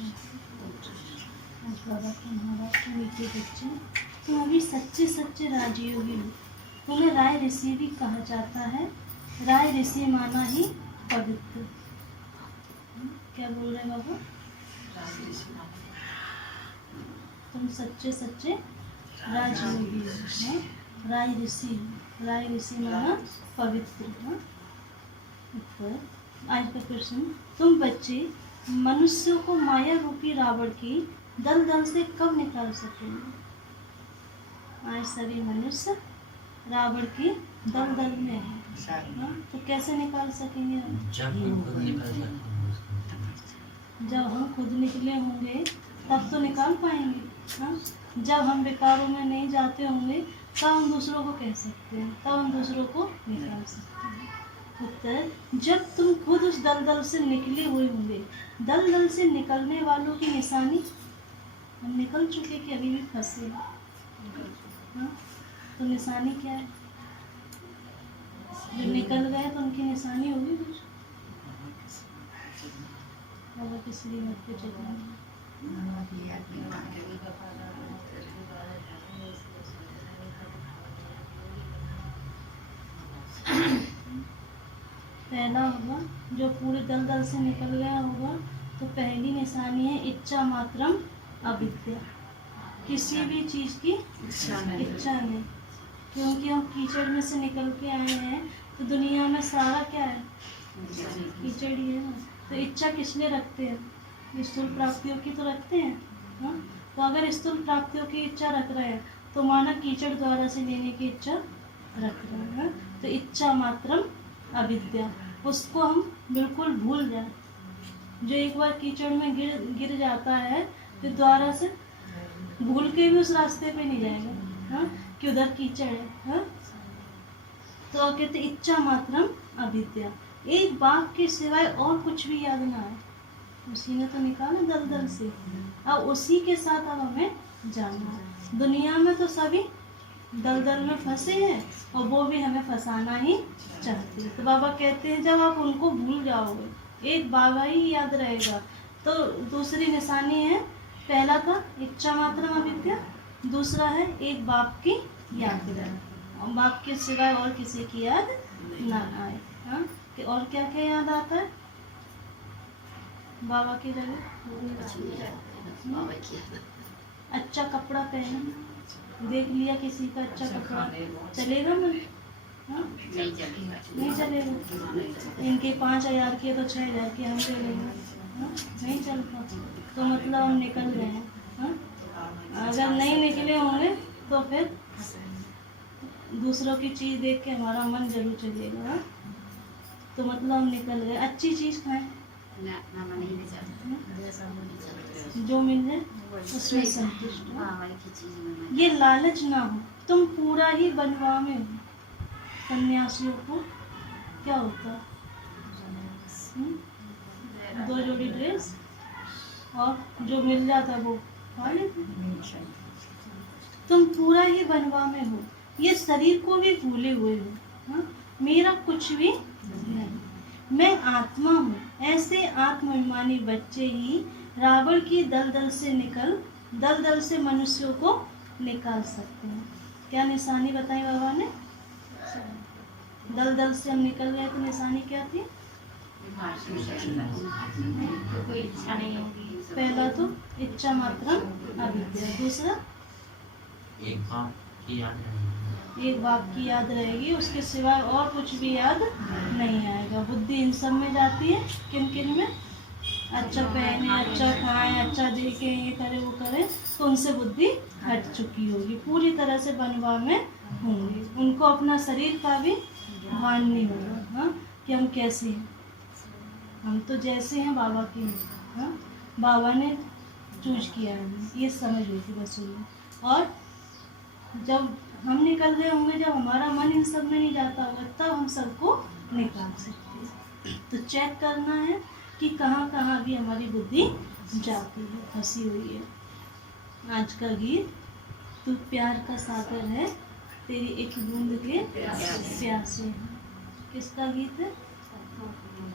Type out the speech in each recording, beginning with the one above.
आज बाबा तुम्हारा मीठे बच्चे, तुम अभी सच्चे सच्चे राजयोगी हो। तुम्हें राय ऋषि भी कहा जाता है। राय ऋषि माना ही पवित्र। क्या बोल रहे बाबा? तुम सच्चे सच्चे राजयोगी हो। राय ऋषि, राय ऋषि माना पवित्र। आज का प्रश्न, तुम बच्चे मनुष्यों को माया रूपी रावण की दलदल से कब निकाल सकेंगे? आज सभी मनुष्य रावण की दलदल में है, तो कैसे निकाल सकेंगे? जब हम खुद निकले होंगे तब तो निकाल पाएंगे। हाँ, जब हम विकारों में नहीं जाते होंगे तब हम दूसरों को कह सकते हैं, तब हम दूसरों को निकाल सकते हैं। उत्तर, जब तुम खुद उस दलदल से निकले हुए होंगे। दलदल से निकलने वालों की निशानी, हम निकल चुके कि अभी भी फंसे हैं? हाँ, तो निशानी क्या है? जो निकल गए तो उनकी निशानी होगी कुछ। बाबा की श्रीमत पे चलना। पहला होगा जो पूरे दलदल से निकल गया होगा, तो पहली निशानी है इच्छा मात्रम अविद्या। किसी भी चीज़ की इच्छा नहीं, क्योंकि हम कीचड़ में से निकल के आए हैं, तो दुनिया में सारा क्या है? कीचड़ ही है ना। तो इच्छा किस लिए रखते हैं? स्थूल प्राप्तियों की तो रखते हैं। हाँ, तो अगर स्थूल प्राप्तियों की इच्छा रख रहे हैं तो माना कीचड़ द्वारा से लेने की इच्छा रख रहे हैं। तो इच्छा मात्रम अविद्या, उसको हम बिल्कुल भूल जाए। जो एक बार कीचड़ में गिर जाता है तो द्वारा से भूल के भी उस रास्ते पे नहीं जाएगा। हाँ, कि उधर कीचड़ है। हाँ, तो कहते इच्छा मात्रम अविद्या। एक बाघ के सिवाय और कुछ भी याद ना आए, उसी ने तो निकाला दलदल से। अब उसी के साथ अब हमें जानना है। दुनिया में तो सभी दलदल में फंसे हैं और वो भी हमें फंसाना ही चाहते हैं। तो बाबा कहते हैं जब आप उनको भूल जाओगे, एक बाबा ही याद रहेगा। तो दूसरी निशानी है, पहला था इच्छा मात्रम अविद्या, दूसरा है एक बाप की याद रहे, और बाप के सिवाय और किसी की याद ना आए। हाँ, कि और क्या क्या याद आता है बाबा की जगह? अच्छा कपड़ा पहनना, देख लिया किसी का अच्छा कपड़ा, चलेगा मन? हाँ, नहीं चलेगा। इनके 5,000 के तो 6,000 के हम ले लेंगे। हाँ, नहीं चलता। तो मतलब हम निकल गए हैं। हाँ, अगर नहीं निकले होंगे तो फिर दूसरों की चीज़ देख के हमारा मन जरूर चलेगा। हाँ, तो मतलब हम निकल गए। अच्छी चीज़ खाएं, जो मिल जाए उसमें संतुष्ट हो। ये लालच ना हो, तुम पूरा ही बनवा में हो। सन्यासियों को क्या होता है? 2 जोड़ी ड्रेस और जो मिल जाता वो खा लेते। तुम पूरा ही बनवा में हो, ये शरीर को भी भूले हुए हो। हाँ? मेरा कुछ भी नहीं, मैं आत्मा हूँ। ऐसे आत्माभिमानी बच्चे ही रावण की दलदल से मनुष्यों को निकाल सकते हैं। क्या निशानी बताई बाबा ने? दलदल से हम निकल गए तो निशानी क्या थी? पहला तो इच्छा मात्रम अविद्या, दूसरा एक बाप की याद रहेगी, उसके सिवाय और कुछ भी याद नहीं आएगा। बुद्धि इन सब में जाती है, किन किन में? अच्छा पहने, अच्छा खाएं, अच्छा देखें, ये करे वो करे, तो उनसे बुद्धि हट चुकी होगी, पूरी तरह से बनवा में होंगे। उनको अपना शरीर का भी भान नहीं होगा। हाँ, कि हम कैसे हैं, हम तो जैसे हैं बाबा के हैं। हाँ, बाबा ने चूज किया है, ये समझ हुई थी बस उन्हें। और जब हम निकल गए होंगे, जब हमारा मन इन सब में नहीं जाता होगा, तब हम सबको निकाल सकते हैं। तो चेक करना है कि कहाँ कहाँ भी हमारी बुद्धि जाती है, फंसी हुई है। आज का गीत, तू प्यार का सागर है, तेरी एक बूंद के प्यासे हैं। किसका गीत है?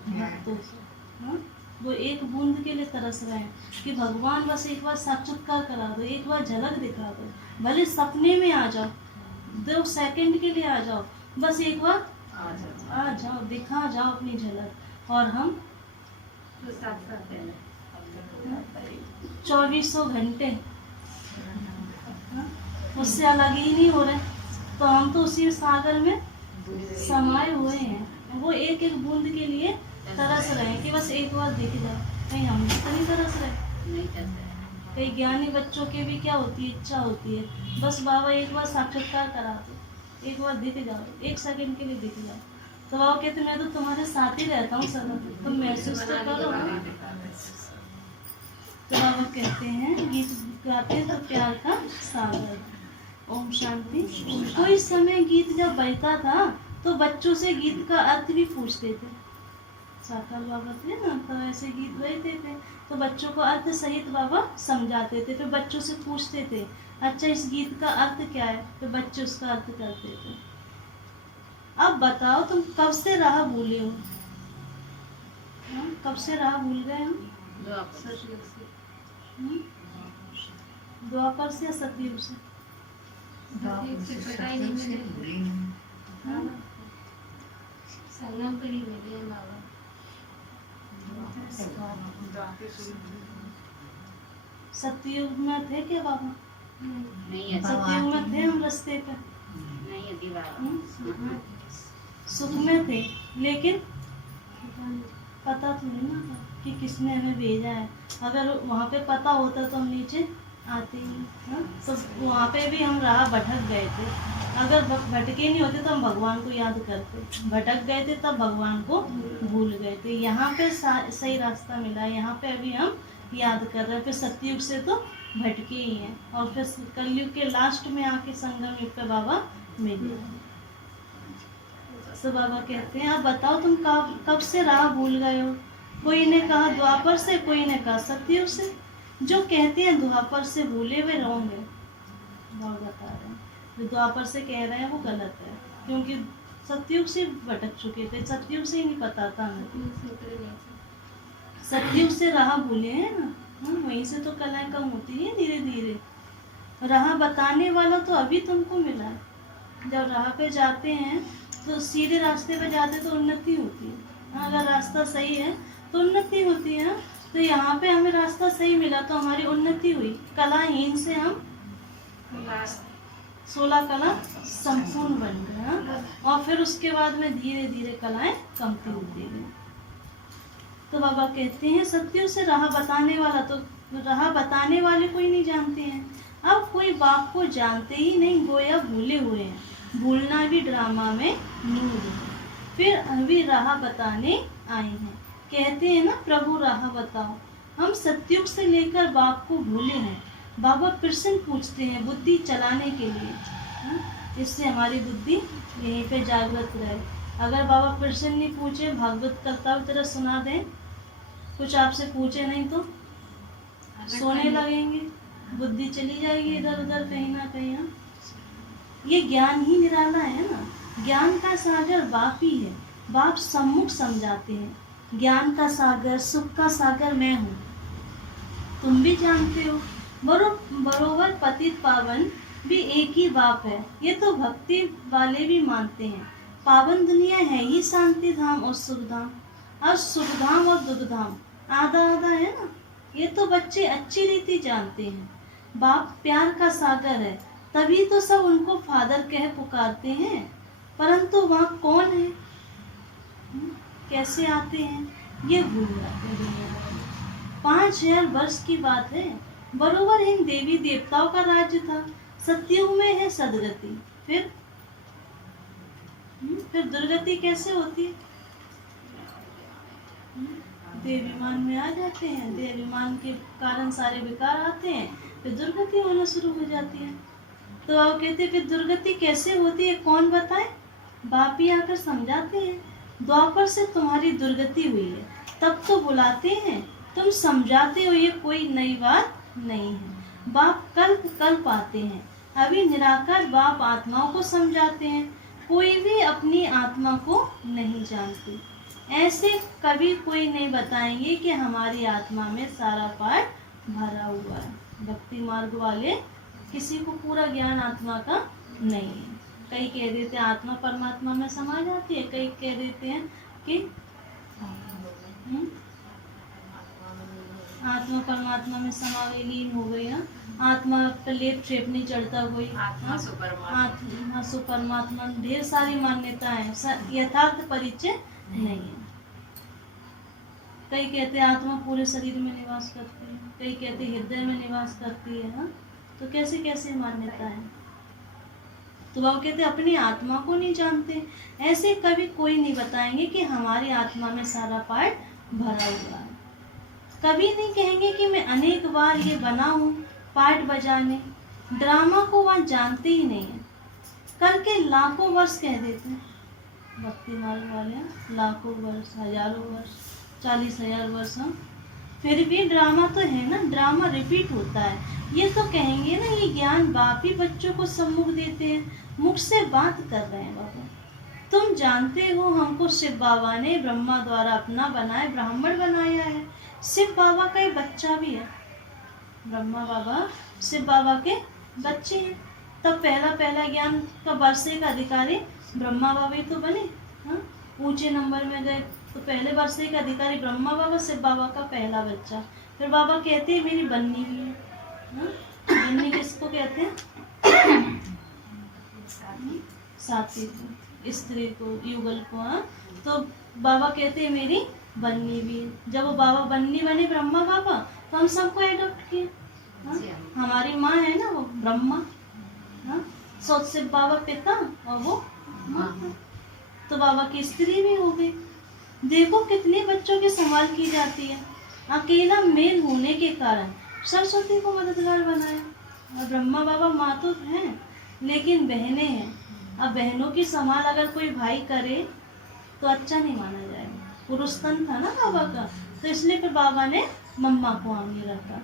भक्तों का। हाँ, वो एक बूंद के लिए तरस रहे हैं कि भगवान बस एक बार साक्षात्कार करा दो, एक बार झलक दिखा दो, भले सपने में आ जाओ, 2 सेकंड के लिए आ जाओ, बस एक बार आ जाओ, दिखा जाओ अपनी झलक। और हम 2400 घंटे उससे अलग ही नहीं हो रहे, तो हम तो उसी सागर में समाये हुए हैं। वो एक एक बूंद के लिए तरस रहे हैं कि बस एक बार दिख जाए। कहीं हम भी तो नहीं तरस रहे? कई ज्ञानी बच्चों के भी क्या होती है, इच्छा होती है, बस बाबा एक बार साक्षात्कार करा दो, एक बार दिख जाओ, 1 सेकंड के लिए दिख जाओ। तो बाबा कहते मैं तो तुम्हारे साथ ही रहता हूँ सदा, तुम महसूस तो करो। तो बाबा कहते हैं गीत गाते तो प्यार का सागर। ओम शांति। कोई समय गीत जब बजता था तो बच्चों से गीत का अर्थ भी पूछते थे। साकार बाबा थे ना, तो ऐसे गीत बजते थे तो बच्चों को अर्थ सहित बाबा समझाते थे। फिर बच्चों से पूछते थे अच्छा इस गीत का अर्थ क्या है, तो बच्चे उसका अर्थ करते थे। अब बताओ तुम कब से राह भूले हो? कब से राह भूल गए हम? द्वापर से या सतयुग से? संगम पर ही मिले बाबा। सतयुग में थे क्या बाबा? नहीं, सतयुग में थे हम रास्ते पे, सुख में थे, लेकिन पता तो नहीं ना कि किसने हमें भेजा है। अगर वहाँ पे पता होता तो हम नीचे आते ही। तो वहाँ पे भी हम राह भटक गए थे। अगर भटके नहीं होते तो हम भगवान को याद करते, भटक गए थे तब भगवान को भूल गए थे। यहाँ पे सही रास्ता मिला, यहाँ पे अभी हम याद कर रहे हैं। फिर सतयुग से तो भटके ही हैं और फिर कलयुग के लास्ट में आके संगम युग पे बाबा मिले। तो बाबा कहते हैं अब बताओ तुम कब से राह भूल गए हो? कोई ने कहा द्वापर से, कोई ने कहा सतयुग से। जो कहते हैं द्वापर से भूले हुए रहोगे, बाबा बता रहे हैं जो द्वापर से कह रहे हैं वो गलत है, क्योंकि सतयुग से भटक चुके थे, सतयुग से ही नहीं पता था हमें। सतयुग से राह भूले हैं ना, वहीं से तो कलाएं कम होती है धीरे धीरे। राह बताने वाला तो अभी तुमको मिला है। जब राह पे जाते हैं तो सीधे रास्ते पे जाते तो उन्नति होती है। अगर रास्ता सही है तो उन्नति होती है। तो यहाँ पे हमें रास्ता सही मिला तो हमारी उन्नति हुई। कलाहीन से हम 16 कला संपूर्ण बन गए, और फिर उसके बाद में धीरे धीरे कलाएं कमती होती गई। तो बाबा कहते हैं सत्यों से राह बताने वाला, तो राह बताने वाले कोई नहीं जानते हैं। अब कोई बाप को जानते ही नहीं, गोया भूले हुए हैं। भूलना भी ड्रामा में नूर है। फिर अभी राह बताने आए हैं। कहते हैं ना प्रभु राह बताओ। हम सत्युग से लेकर बाप को भूले हैं। बाबा प्रश्न पूछते हैं बुद्धि चलाने के लिए, इससे हमारी बुद्धि यहीं पे जागृत रहे। अगर बाबा प्रश्न नहीं पूछे, भागवत कथा की तरह सुना दें, कुछ आपसे पूछे नहीं तो सोने लगेंगे, बुद्धि चली जाएगी इधर उधर कहीं ना कहीं। ये ज्ञान ही निराला है ना। ज्ञान का सागर बाप ही है। बाप सम्मुख समझाते हैं। ज्ञान का सागर, सुख का सागर मैं हूँ, तुम भी जानते हो। बरोबर पतित पावन भी एक ही बाप है, ये तो भक्ति वाले भी मानते हैं। पावन दुनिया है ही शांति धाम और सुख धाम, और सुख धाम और दुख धाम आधा आधा है ना। ये तो बच्चे अच्छी रीति जानते हैं। बाप प्यार का सागर है, तभी तो सब उनको फादर कह पुकारते हैं। परंतु वहाँ कौन है, कैसे आते हैं, ये भूल जाते हैं दुनिया वाले। 5000 वर्ष की बात है। बरोबर इन देवी देवताओं का राज्य था। सतयुग में है सदगति, फिर दुर्गति कैसे होती है? देवीमान में आ जाते हैं, देवीमान के कारण सारे विकार आते हैं, फिर दुर्गति होना शुरू हो जाती है। तो आप कहते हैं फिर दुर्गति कैसे होती है, कौन बताए? बाप ही आकर समझाते हैं। द्वापर से तुम्हारी दुर्गति हुई है, तब तो बुलाते हैं, तुम समझाते हो, ये कोई नई बात नहीं है। बाप कल्प आते हैं। अभी निराकार बाप आत्माओं को समझाते हैं। कोई भी अपनी आत्मा को नहीं जानती। ऐसे कभी कोई नहीं बताएंगे कि हमारी आत्मा में सारा पार्ट भरा हुआ है। भक्ति मार्ग वाले किसी को पूरा ज्ञान आत्मा का नहीं है। कई कह देते हैं आत्मा परमात्मा में समा जाती है, कई कह देते हैं कि आत्मा परमात्मा में समाविलीन हो गई है, आत्मा पर लेप छेप नहीं चढ़ता कोई, आत्मा सुपरमात्मा, ढेर सारी मान्यताएं हैं, यथार्थ परिचय नहीं है। कई कहते हैं आत्मा पूरे शरीर में निवास करती है, कई कहते हैं हृदय में निवास करती है। हाँ, तो कैसे कैसे मान्यता है। तो बाबा कहते हैं अपनी आत्मा को नहीं जानते, ऐसे कभी कोई नहीं बताएंगे कि हमारी आत्मा में सारा पार्ट भरा हुआ है। कभी नहीं कहेंगे कि मैं अनेक बार ये बना हूँ पार्ट बजाने, ड्रामा को वहाँ जानते ही नहीं है, करके लाखों वर्ष कह देते हैं। भक्ति मार्ग वाले लाखों वर्ष, हजारों वर्ष, 40,000 वर्ष, हम फिर भी ड्रामा तो है ना, ड्रामा रिपीट होता है। ये तो कहेंगे ना ये ज्ञान बाप ही बच्चों को सम्मुख देते हैं, मुख से बात कर रहे हैं। बाबा तुम जानते हो हमको शिव बाबा ने ब्रह्मा द्वारा अपना बनाए ब्राह्मण बनाया है। शिव बाबा का एक बच्चा भी है, ब्रह्मा बाबा शिव बाबा के बच्चे हैं। तब पहला ज्ञान का वर्षे का अधिकारी ब्रह्मा बाबा ही तो बने। हाँ, ऊंचे नंबर में गए तो पहले वर्षे का अधिकारी ब्रह्मा बाबा, शिव बाबा का पहला बच्चा। फिर बाबा कहते हैं मेरी बन्नी भी है। हाँ, बन्नी किसको कहते हैं? साथी को, स्त्री को, युगल को। हाँ, तो बाबा कहते हैं मेरी बन्नी भी है। जब वो बाबा बन्नी बने ब्रह्मा बाबा, तो हम सबको एडॉप्ट किए। हाँ, हमारी माँ है ना वो ब्रह्मा। हाँ, शिव बाबा पिता और वो माँ, तो बाबा की स्त्री भी हो गई। देखो कितने बच्चों की संभाल की जाती है। अकेला मेल होने के कारण सरस्वती को मददगार बनाया। और ब्रह्मा बाबा माँ तो हैं, लेकिन बहनें हैं। अब बहनों की संभाल अगर कोई भाई करे तो अच्छा नहीं माना जाएगा। पुरुष तन था ना बाबा का, तो इसलिए फिर बाबा ने मम्मा को आगे रखा।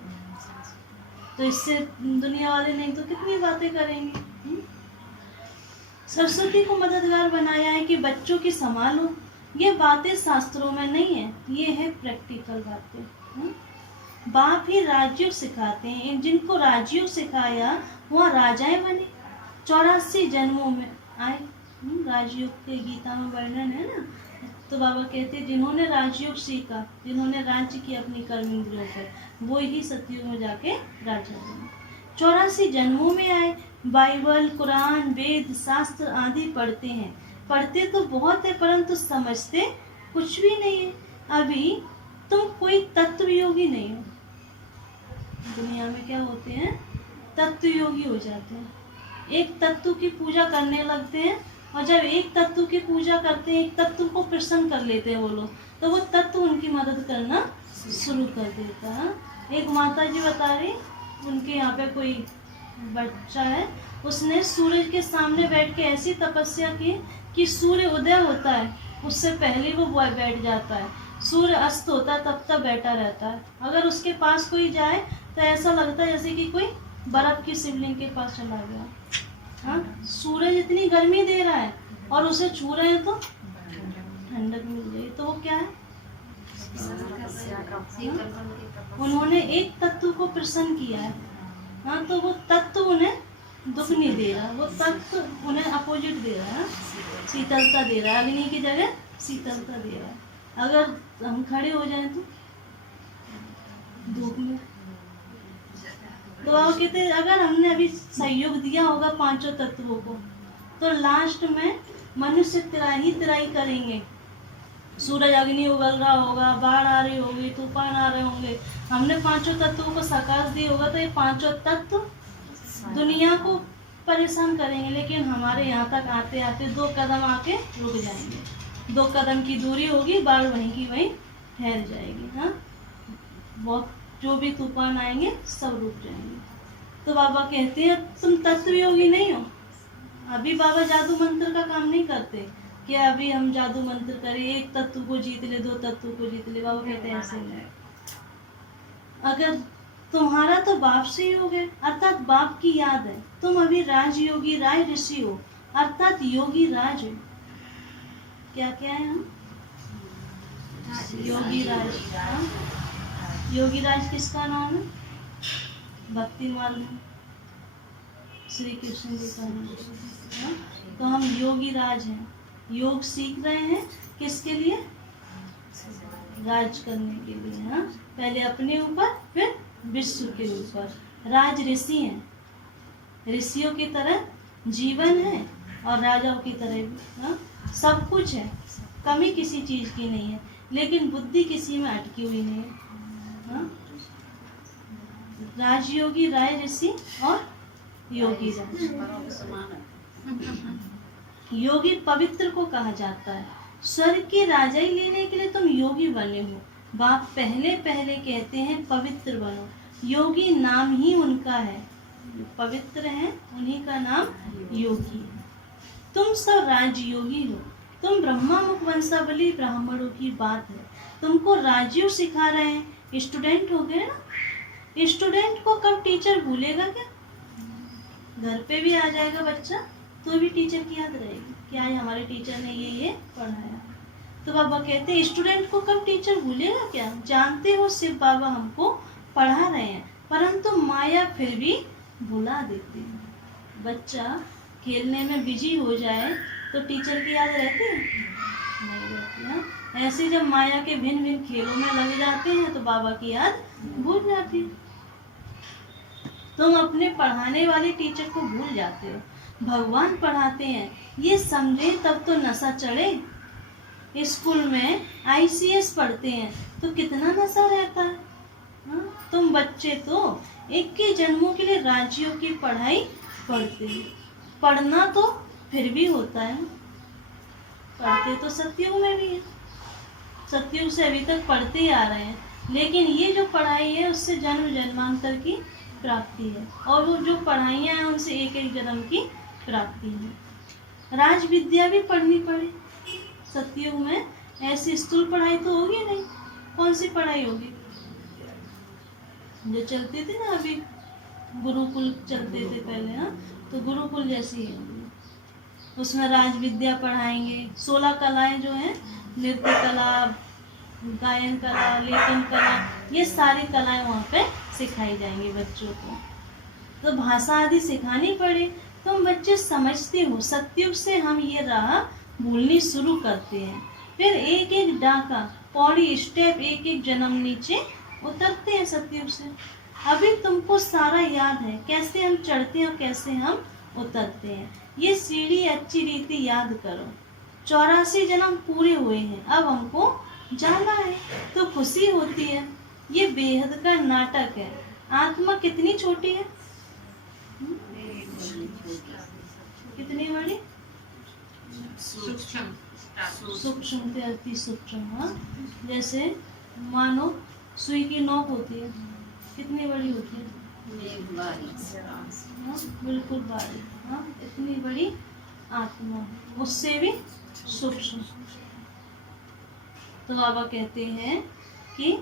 तो इससे दुनिया वाले नहीं तो कितनी बातें करेंगे। सरस्वती को मददगार बनाया है कि बच्चों की संभालो। ये बातें शास्त्रों में नहीं है, ये है प्रैक्टिकल बातें। बाप ही राजयोग सिखाते हैं। जिनको राजयोग सिखाया वहाँ राजाएं बने, 84 जन्मों में आए। राजयोग के गीता में वर्णन है ना। तो बाबा कहते हैं जिन्होंने राजयोग सीखा, जिन्होंने राज्य की अपनी कर्म इंद्रियों पर, वो ही सतयुग में जाके राजा बने। 84 जन्मों में आए। बाइबल, कुरान, वेद, शास्त्र आदि पढ़ते हैं। पढ़ते तो बहुत है परंतु समझते कुछ भी नहीं है। अभी तुम कोई तत्व योगी नहीं हो। दुनिया में क्या होते हैं, तत्व योगी हो जाते हैं। एक तत्व की पूजा करने लगते हैं, और जब एक तत्व की पूजा करते हैं, एक तत्व को प्रसन्न कर लेते हैं वो लोग, तो वो तत्व उनकी मदद करना शुरू कर देता है। एक माता जी बता रही, उनके यहाँ पे कोई बच्चा है, उसने सूरज के सामने बैठ के ऐसी तपस्या की कि सूर्य उदय होता है उससे पहले वो बैठ जाता है, सूर्य अस्त होता है तब तक बैठा रहता है। अगर उसके पास कोई जाए तो ऐसा लगता है जैसे कि कोई बर्फ की शिवलिंग के पास चला गया। हाँ, सूरज इतनी गर्मी दे रहा है और उसे छू रहे हैं तो ठंडक मिल गई। तो वो क्या है, उन्होंने एक तत्व को प्रसन्न किया है। हाँ, तो वो तत्व उन्हें दुख नहीं दे रहा, वो तत्व उन्हें अपोजिट दे रहा है, शीतलता दे रहा है। अग्नि की जगह शीतलता दे रहा है। अगर हम खड़े हो जाएं तो धूप में, तो आप कहते हैं अगर हमने अभी सहयोग दिया होगा पांचों तत्वों को, तो लास्ट में मनुष्य तिराही करेंगे। सूरज अग्नि उगल रहा होगा, बाढ़ आ रही होगी, तूफान आ रहे होंगे, हमने पांचों तत्वों को साकार दिया होगा, तो ये पांचों तत्व दुनिया को परेशान करेंगे। लेकिन हमारे यहाँ तक आते आते 2 कदम आके रुक जाएंगे। 2 कदम की दूरी होगी, बाढ़ वहीं की वहीं ठहर जाएगी। हाँ, बहुत जो भी तूफान आएंगे सब रुक जाएंगे। तो बाबा कहते हैं तुम तत्व योगी नहीं हो। अभी बाबा जादू मंत्र का काम नहीं करते कि अभी हम जादू मंत्र करें, एक तत्व को जीत ले, 2 तत्व को जीत ले। बाबा कहते हैं ऐसे नहीं। अगर तुम्हारा तो बाप से योग है, अर्थात बाप की याद है। तुम अभी राजयोगी राय ऋषि हो, अर्थात योगी राज है। क्या क्या है हम? योगी राज। हाँ? योगी राज किसका नाम है? भक्ति मार्ग में श्री कृष्ण जी का नाम। हाँ? तो हम योगी राज हैं, योग सीख रहे हैं किसके लिए? राज करने के लिए। हाँ? पहले अपने ऊपर फिर विश्व के ऊपर। राज ऋषि हैं, ऋषियों की तरह जीवन है और राजाओं की तरह। हाँ? सब कुछ है, कमी किसी चीज की नहीं है, लेकिन बुद्धि किसी में अटकी हुई नहीं है। हाँ? राजयोगी, राय ऋषि और योगी राज। योगी पवित्र को कहा जाता है। स्वर्ग की राजाई लेने के लिए तुम योगी बने हो। बाप पहले पहले कहते हैं पवित्र बनो। योगी नाम ही उनका है, जो पवित्र हैं उन्हीं का नाम योगी है। तुम सब राजयोगी हो। तुम ब्रह्मा मुख वंशावली ब्राह्मणों की बात है। तुमको राजयोग सिखा रहे हैं। स्टूडेंट हो गए ना? स्टूडेंट को कब टीचर भूलेगा क्या? घर पे भी आ जाएगा बच्चा तो भी टीचर की याद रहेगी कि आज हमारे टीचर ने ये पढ़ाया। तो बाबा कहते हैं स्टूडेंट को कब टीचर भूलेगा क्या? जानते हो शिव बाबा हमको पढ़ा रहे हैं, परंतु माया फिर भी भुला देती है। बच्चा खेलने में बिजी हो जाए तो टीचर की याद रहती है? नहीं रहती। हाँ? ऐसे जब माया के भिन्न भिन्न खेलों में लग जाते हैं तो बाबा की याद भूल जाती है। तुम अपने पढ़ाने वाले टीचर को भूल जाते हो। भगवान पढ़ाते हैं ये समझे तब तो नशा चढ़े। स्कूल में ICS पढ़ते हैं तो कितना नशा रहता है। हाँ? तुम बच्चे तो 21 जन्मों के लिए राज्यों की पढ़ाई पढ़ते हो। पढ़ना तो फिर भी होता है, पढ़ते तो सतयुग में भी है। सतयुग से अभी तक पढ़ते ही आ रहे हैं, लेकिन ये जो पढ़ाई है उससे जन्म जन्मांतर की प्राप्ति है, और वो जो पढ़ाइयाँ हैं उनसे एक एक जन्म की प्राप्ति है। राज विद्या भी पढ़नी पड़े। सतयुग में ऐसी स्थूल पढ़ाई तो होगी नहीं। कौन सी पढ़ाई होगी? जो चलते थे ना अभी, गुरुकुल चलते थे पहले। हाँ? तो गुरुकुल जैसी है, उसमें राज विद्या पढ़ाएंगे। 16 कलाएं जो हैं, नृत्य कला, गायन कला, लेखन कला, ये सारी कलाएं वहाँ पे सिखाई जाएंगी बच्चों को। तो भाषा आदि सिखानी पड़े। तुम बच्चे समझते हो सतयुग से हम ये राह भूलनी शुरू करते हैं, फिर एक एक डाका पौड़ी स्टेप एक एक जन्म नीचे उतरते हैं सतयुग से। अभी तुमको सारा याद है, कैसे हम चढ़ते हैं और कैसे हम उतरते हैं। ये सीढ़ी अच्छी रीति याद करो। 84 जन्म पूरे हुए हैं, अब हमको जाना है तो खुशी होती है। ये बेहद का नाटक है। आत्मा कितनी छोटी है? कितनी बड़ी? सूक्ष्म, अति सूक्ष्म। हाँ? जैसे मानो सुई की नोक होती है, कितनी बड़ी होती है? हाँ? बिल्कुल बारीक। हाँ? इतनी बड़ी आत्मा, उससे भी सूक्ष्म। तो बाबा कहते हैं कि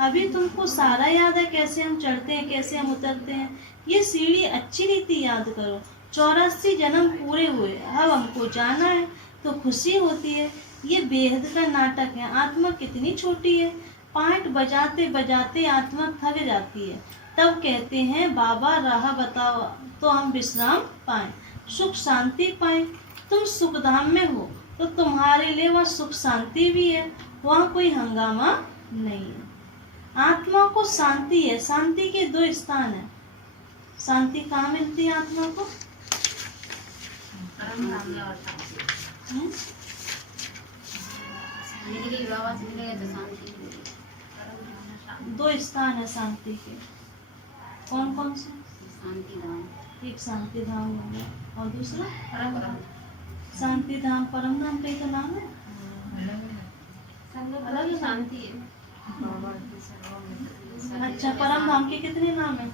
अभी तुमको सारा याद है, कैसे हम चढ़ते हैं, कैसे हम उतरते हैं। ये सीढ़ी अच्छी रीति याद करो। 84 जन्म पूरे हुए, अब हमको जाना है तो खुशी होती है। ये बेहद का नाटक है। आत्मा कितनी छोटी है। पाठ बजाते बजाते आत्मा थक जाती है, तब कहते हैं बाबा राह बताओ तो हम विश्राम पाएं, सुख शांति पाएं। तुम सुखधाम में हो तो तुम्हारे लिए वहाँ सुख शांति भी है, वहाँ कोई हंगामा नहीं है। आत्मा को शांति है। शांति के 2 स्थान है। शांति कहाँ मिलती है आत्मा को? हम्म? 2 स्थान है शांति के। कौन कौन से? शांति धाम। एक शांति धाम हो गया और दूसरा शांति धाम। परम धाम का ही तो नाम है, अलग शांति है। अच्छा, परम धाम के कितने नाम है?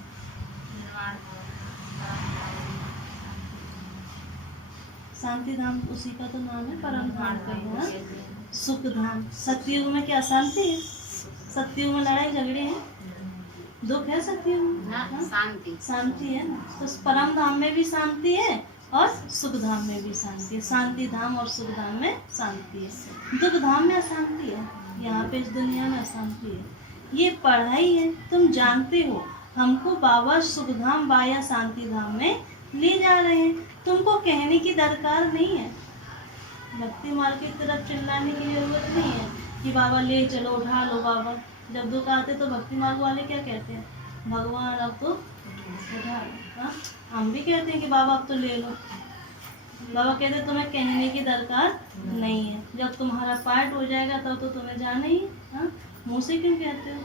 शांति धाम उसी का तो नाम है, परम धाम का ही है। सुख धाम। सतयुग में क्या शांति है? सतयुग में लड़ाई झगड़े हैं, दुख है सतयुग में? शांति है ना। तो परम धाम में भी शांति है और सुख धाम में भी शांति है। शांति धाम और सुख धाम में शांति है। दुख धाम में अशांति है, यहाँ पे इस दुनिया में अशांति है। ये पढ़ाई है, तुम जानते हो हमको बाबा सुख धाम वाया शांति धाम में ले जा रहे हैं, तुमको कहने की दरकार नहीं है। भक्ति मार्ग की तरफ चिल्लाने की जरूरत नहीं है कि बाबा ले चलो, उठा लो बाबा। जब दुख आते तो भक्ति मार्ग वाले क्या कहते हैं, भगवान अब तो उठा लो। हाँ, हम भी कहते हैं कि बाबा अब तो ले लो। बाबा कहते हैं तुम्हें कहने की दरकार नहीं है, जब तुम्हारा पाठ हो जाएगा तब तो तुम्हें जाना ही है। हाँ, मुँह से क्यों कहते हो।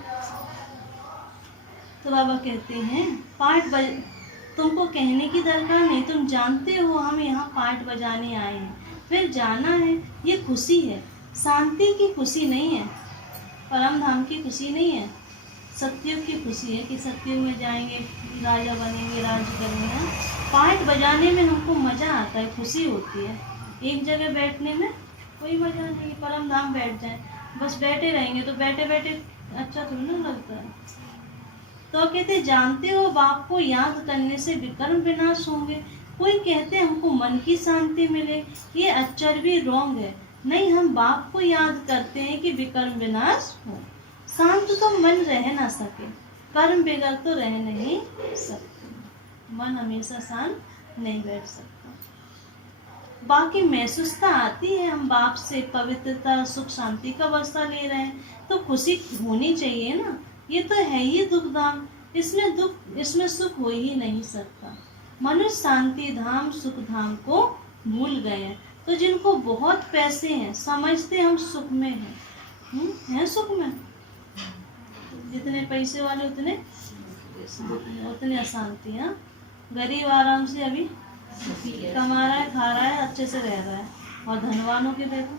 तो बाबा कहते हैं तुमको कहने की दरकार नहीं, तुम जानते हो हम यहाँ पाठ बजाने आए हैं, फिर जाना है। ये खुशी है, शांति की खुशी नहीं है, परम धाम की खुशी नहीं है, सत्युग की खुशी है कि सत्युग में जाएंगे, राजा बनेंगे, राज करेंगे। पाठ बजाने में हमको मज़ा आता है, खुशी होती है। एक जगह बैठने में कोई मज़ा नहीं। परम धाम बैठ जाए, बस बैठे रहेंगे तो बैठे बैठे अच्छा थोड़ा ना लगता है। तो कहते जानते हो बाप को याद करने से विकर्म विनाश होंगे। कोई कहते हमको मन की शांति मिले, ये अक्षर भी रॉन्ग है। नहीं, हम बाप को याद करते हैं कि विकर्म विनाश हो। शांत तो मन रह ना सके, कर्म बिगड़ तो रह नहीं सकते। मन हमेशा शांत नहीं बैठ सकता। बाकी महसूसता आती है, हम बाप से पवित्रता सुख शांति का वर्षा ले रहे हैं तो खुशी होनी चाहिए ना। ये तो है ही दुख धाम, इसमें सुख हो ही नहीं सकता। मनुष्य शांति धाम सुख धाम को भूल गए हैं। तो जिनको बहुत पैसे हैं समझते हम सुख में हैं सुख में। जितने पैसे वाले उतने अशांति। हाँ, गरीब आराम से अभी कमा रहा है, खा रहा है, अच्छे से रह रहा है। और धनवानों के देखो,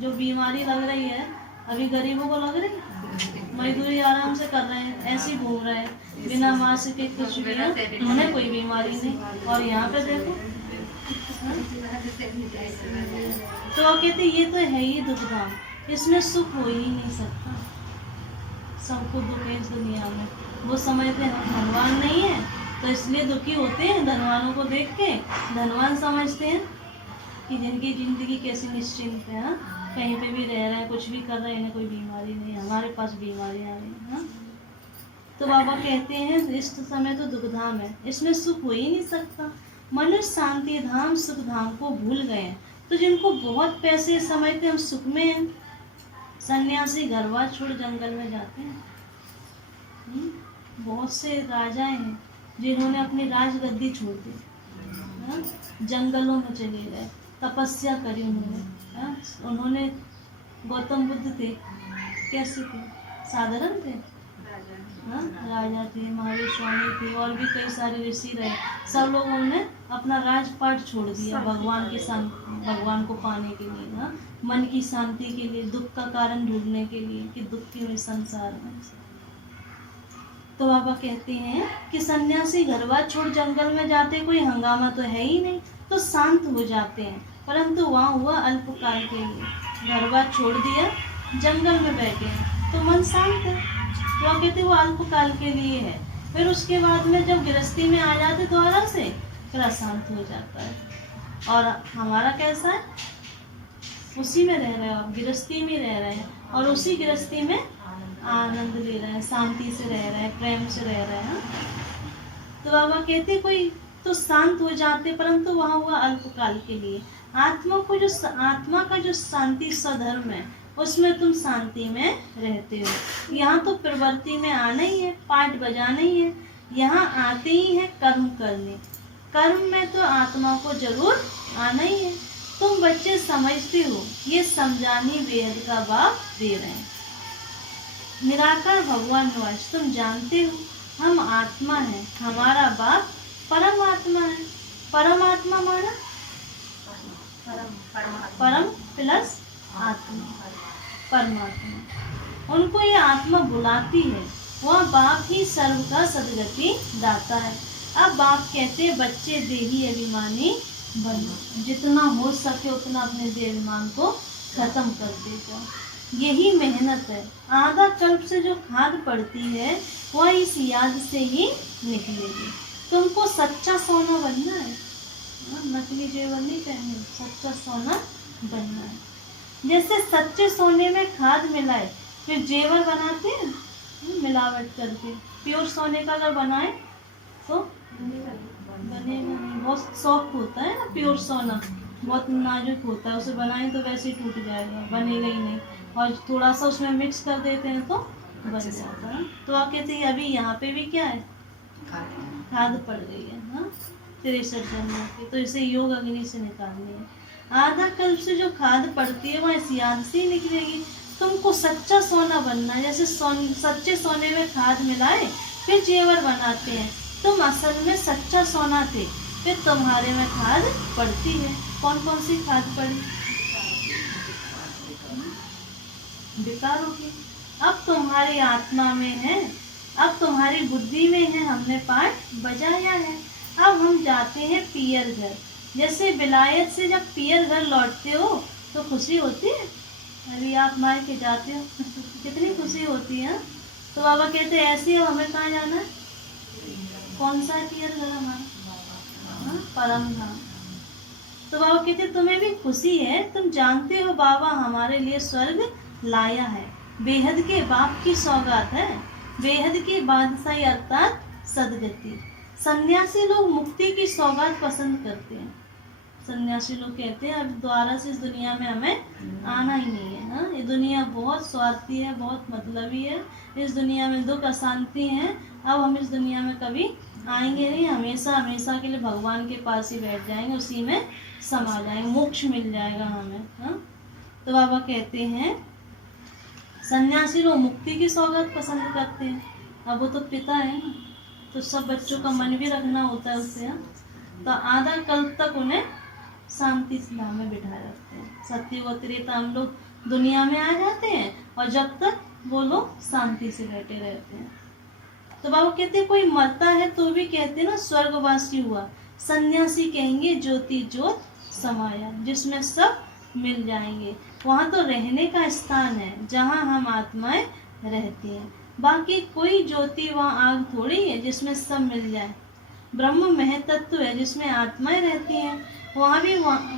जो बीमारी लग रही है अभी गरीबों को लग रही है। मजदूरी आराम से कर रहे हैं, ऐसे ही घूम रहे हैं बिना मास्क के, कुछ भी है, उन्हें कोई बीमारी नहीं। और यहाँ पे देखो। तो कहते ये तो है ही दुख धाम, इसमें सुख हो ही नहीं सकता। सबको दुख है इस दुनिया में। वो समझते हैं हम धनवान नहीं है तो इसलिए दुखी होते हैं। धनवानों को देख के धनवान समझते हैं कि जिनकी जिंदगी कैसी निश्चिंत है। हाँ, कहीं पे भी रह रहे हैं, कुछ भी कर रहे हैं, इन्हें कोई बीमारी नहीं। हमारे पास बीमारियाँ आ रही हैं। हाँ, तो बाबा कहते हैं इस समय तो दुख धाम है, इसमें सुख हो ही नहीं सकता। मनुष्य शांति धाम सुख धाम को भूल गए हैं। तो जिनको बहुत पैसे समझते हम सुख में हैं। सन्यासी घरवार छोड़ जंगल में जाते हैं। बहुत से राजा हैं जिन्होंने अपनी राजगद्दी छोड़ दी, जंगलों में चले गए, तपस्या करी उन्होंने। उन्होंने गौतम बुद्ध थे, कैसे थे, साधारण थे। राजा थे, महावीर स्वामी थे, और भी कई सारे ऋषि रहे। सब लोगों ने अपना राजपाट छोड़ दिया भगवान को पाने के लिए, मन की शांति के लिए, दुख का कारण ढूंढने के लिए कि दुख क्यों इस संसार में। तो बाबा कहते हैं कि सन्यासी घरवार छोड़ जंगल में जाते, कोई हंगामा तो है ही नहीं, तो शांत हो जाते हैं। परंतु वहाँ हुआ अल्पकाल के लिए। घरवार छोड़ दिया, जंगल में बैठे हैं तो मन शांत है। तो कहते वो अल्पकाल के लिए है। फिर उसके बाद में जब गृहस्थी में आ जाते दोबारा से फिर अशांत हो जाता है। और हमारा कैसा है, उसी में रह रहे हैं, गृहस्थी में रह रहे हैं और उसी गृहस्थी में आनंद ले रहे हैं, शांति से रह रहे हैं, प्रेम से रह रहे हैं। तो बाबा कहते कोई तो शांत हो जाते, परंतु वहाँ हुआ अल्पकाल के लिए। आत्मा का जो शांति स्वधर्म है उसमें तुम शांति में रहते हो। यहाँ तो प्रवृत्ति में आना ही है, पाठ बजाना ही है। यहाँ आते ही है कर्म करने। कर्म में तो आत्मा को जरूर आना ही है। तुम बच्चे समझते हो, ये समझानी वेद का बाप दे रहे हैं। निराकार भगवान निवास, तुम जानते हो हम आत्मा है, हमारा बाप परमात्मा है। परमात्मा माना परम प्लस आत्मा, परमात्मा। उनको ये आत्मा बुलाती है, वह बाप ही सर्व का सदगति दाता है। अब बाप कहते बच्चे देही अभिमानी बनो, जितना हो सके उतना अपने देह अभिमान को खत्म कर देगा। यही मेहनत है। आधा कल्प से जो खाद पड़ती है वह इस याद से ही निकलेगी। तुमको सच्चा सोना बनना है, नकली जेवर नहीं पहने, सच्चा सोना बनना है। जैसे सच्चे सोने में खाद मिलाए फिर जेवर बनाते हैं मिलावट करके, प्योर सोने का अगर बनाए तो बनेगा नहीं। बहुत सॉफ्ट होता है ना प्योर सोना, बहुत नाजुक होता है, उसे बनाए तो वैसे ही टूट जाएगा, बनेगा ही नहीं। और थोड़ा सा उसमें मिक्स कर देते हैं तो बन जाता है। तो आप कहते हैं अभी यहाँ पे भी क्या है, खाद पड़ गई है ना 63 जन्मों की, तो इसे योग अग्नि से निकालनी है। आधा कल्प से जो खाद पड़ती है वह इस याद से ही निकलेगी। तुमको सच्चा सोना बनना है। जैसे सच्चे सोने में खाद मिलाए फिर जेवर बनाते हैं, तुम असल में सच्चा सोना थे, फिर तुम्हारे में खाद पड़ती है। कौन कौन सी खाद पड़ी, बेकार होगी। अब तुम्हारी आत्मा में है, अब तुम्हारी बुद्धि में है, हमने पाठ बजाया है। अब हम जाते हैं पियर घर। जैसे विलायत से जब पियर घर लौटते हो तो खुशी होती है, अभी आप मायके जाते हो कितनी खुशी होती है। तो बाबा कहते हैं ऐसे हो, हमें कहाँ जाना है, कौन सा पियर घर हमारा, परम धाम। तो बाबा कहते तुम्हें भी खुशी है, तुम जानते हो बाबा हमारे लिए स्वर्ग लाया है, बेहद के बाप की सौगात है, बेहद की बादशाही अर्थात सदगति। सन्यासी लोग मुक्ति की सौगात पसंद करते हैं। सन्यासी लोग कहते हैं अब दोबारा से इस दुनिया में हमें आना ही नहीं है। हाँ, ये दुनिया बहुत स्वार्थी है, बहुत मतलबी है, इस दुनिया में दुख अशांति है, अब हम इस दुनिया में कभी आएंगे नहीं, हमेशा हमेशा के लिए भगवान के पास ही बैठ जाएंगे, उसी में समा जाएंगे, मोक्ष मिल जाएगा हमें। हाँ, तो बाबा कहते हैं सन्यासी लोग मुक्ति की सौगात पसंद करते हैं। अब वो तो पिता है ना, तो सब बच्चों का मन भी रखना होता है उससे। तो आधा कल्प तक उन्हें शांति से धाम में बिठा रखते हैं। सत्य व त्रेता हम लोग दुनिया में आ जाते हैं और जब तक वो लोग शांति से बैठे रहते हैं। तो बाबू कहते हैं कोई मरता है तो भी कहते हैं ना स्वर्गवासी हुआ, सन्यासी कहेंगे ज्योति ज्योत समाया, जिसमें सब मिल जाएंगे। वहाँ तो रहने का स्थान है जहाँ हम आत्माएं रहती हैं, बाकी कोई ज्योति वहाँ आग थोड़ी है जिसमें सब मिल जाए। ब्रह्म महतत्व है जिसमें आत्माएं रहती हैं, वहाँ भी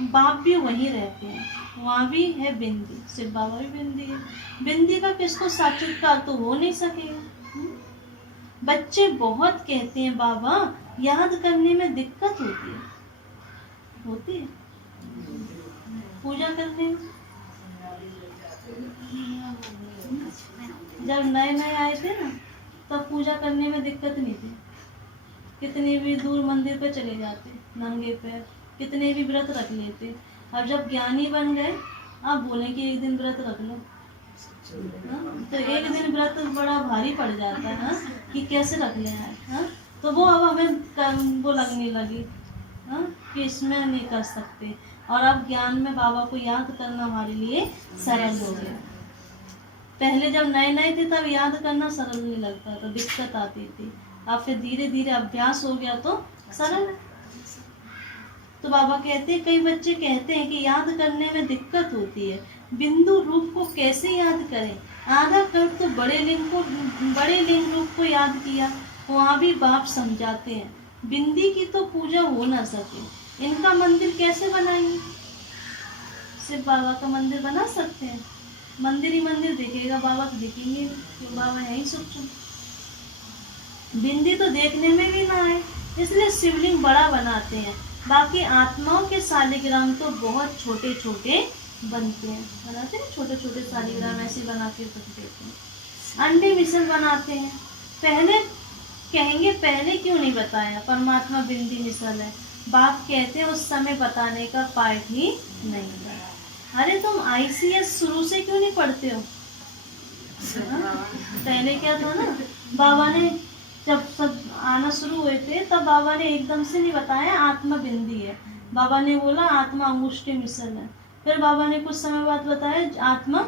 बाप भी वहीं रहते हैं, वहाँ भी है बिंदी, शिव बाबा भी बिंदी है। बिंदी का किसको साक्षात्कार तो हो नहीं सकेगा। बच्चे बहुत कहते हैं बाबा याद करने में दिक्कत होती है पूजा करने में। जब नए नए आए थे ना तब पूजा करने में दिक्कत नहीं थी, कितने भी दूर मंदिर पे चले जाते नंगे पैर, कितने भी व्रत रख लेते। अब जब ज्ञानी बन गए अब बोले कि एक दिन व्रत रख लो, तो एक दिन व्रत बड़ा भारी पड़ जाता है कि कैसे रख लेना है। तो वो अब हमें वो लगने लगी कि इसमें नहीं कर सकते, और अब ज्ञान में बाबा को याद करना हमारे लिए सरल हो गया। पहले जब नए नए थे तब याद करना सरल नहीं लगता था, दिक्कत आती थी। अब फिर धीरे धीरे अभ्यास हो गया तो सरल है। तो बाबा कहते हैं कई बच्चे कहते हैं कि याद करने में दिक्कत होती है, बिंदु रूप को कैसे याद करें। आधा कल्प तो बड़े लिंग रूप को याद किया, वहाँ भी बाप समझाते हैं बिंदी की तो पूजा हो ना सके, इनका मंदिर कैसे बनाएंगे। सिर्फ बाबा का मंदिर बना सकते हैं, मंदिर ही मंदिर दिखेगा, बाबा तो दिखेंगे क्यों, बाबा है ही सूक्ष्म। बिंदी तो देखने में भी ना आए, इसलिए शिवलिंग बड़ा बनाते हैं। बाकी आत्माओं के शालिग्राम तो बहुत छोटे छोटे बनते हैं, बनाते हैं छोटे छोटे शालिग्राम, ऐसे बना के रख देते हैं। अंडे मिसल बनाते हैं। पहले कहेंगे पहले क्यों नहीं बताया, परमात्मा बिंदी मिसल है। बाप कहते हैं उस समय बताने का पाठ ही नहीं था। अरे तुम ICS शुरू से क्यों नहीं पढ़ते हो। पहले क्या था ना, बाबा ने जब सब आना शुरू हुए थे तब बाबा ने एकदम से नहीं बताया आत्मा बिंदी है, बाबा ने बोला आत्मा अंगुष्ठी मिसल है। फिर बाबा ने कुछ समय बाद बताया आत्मा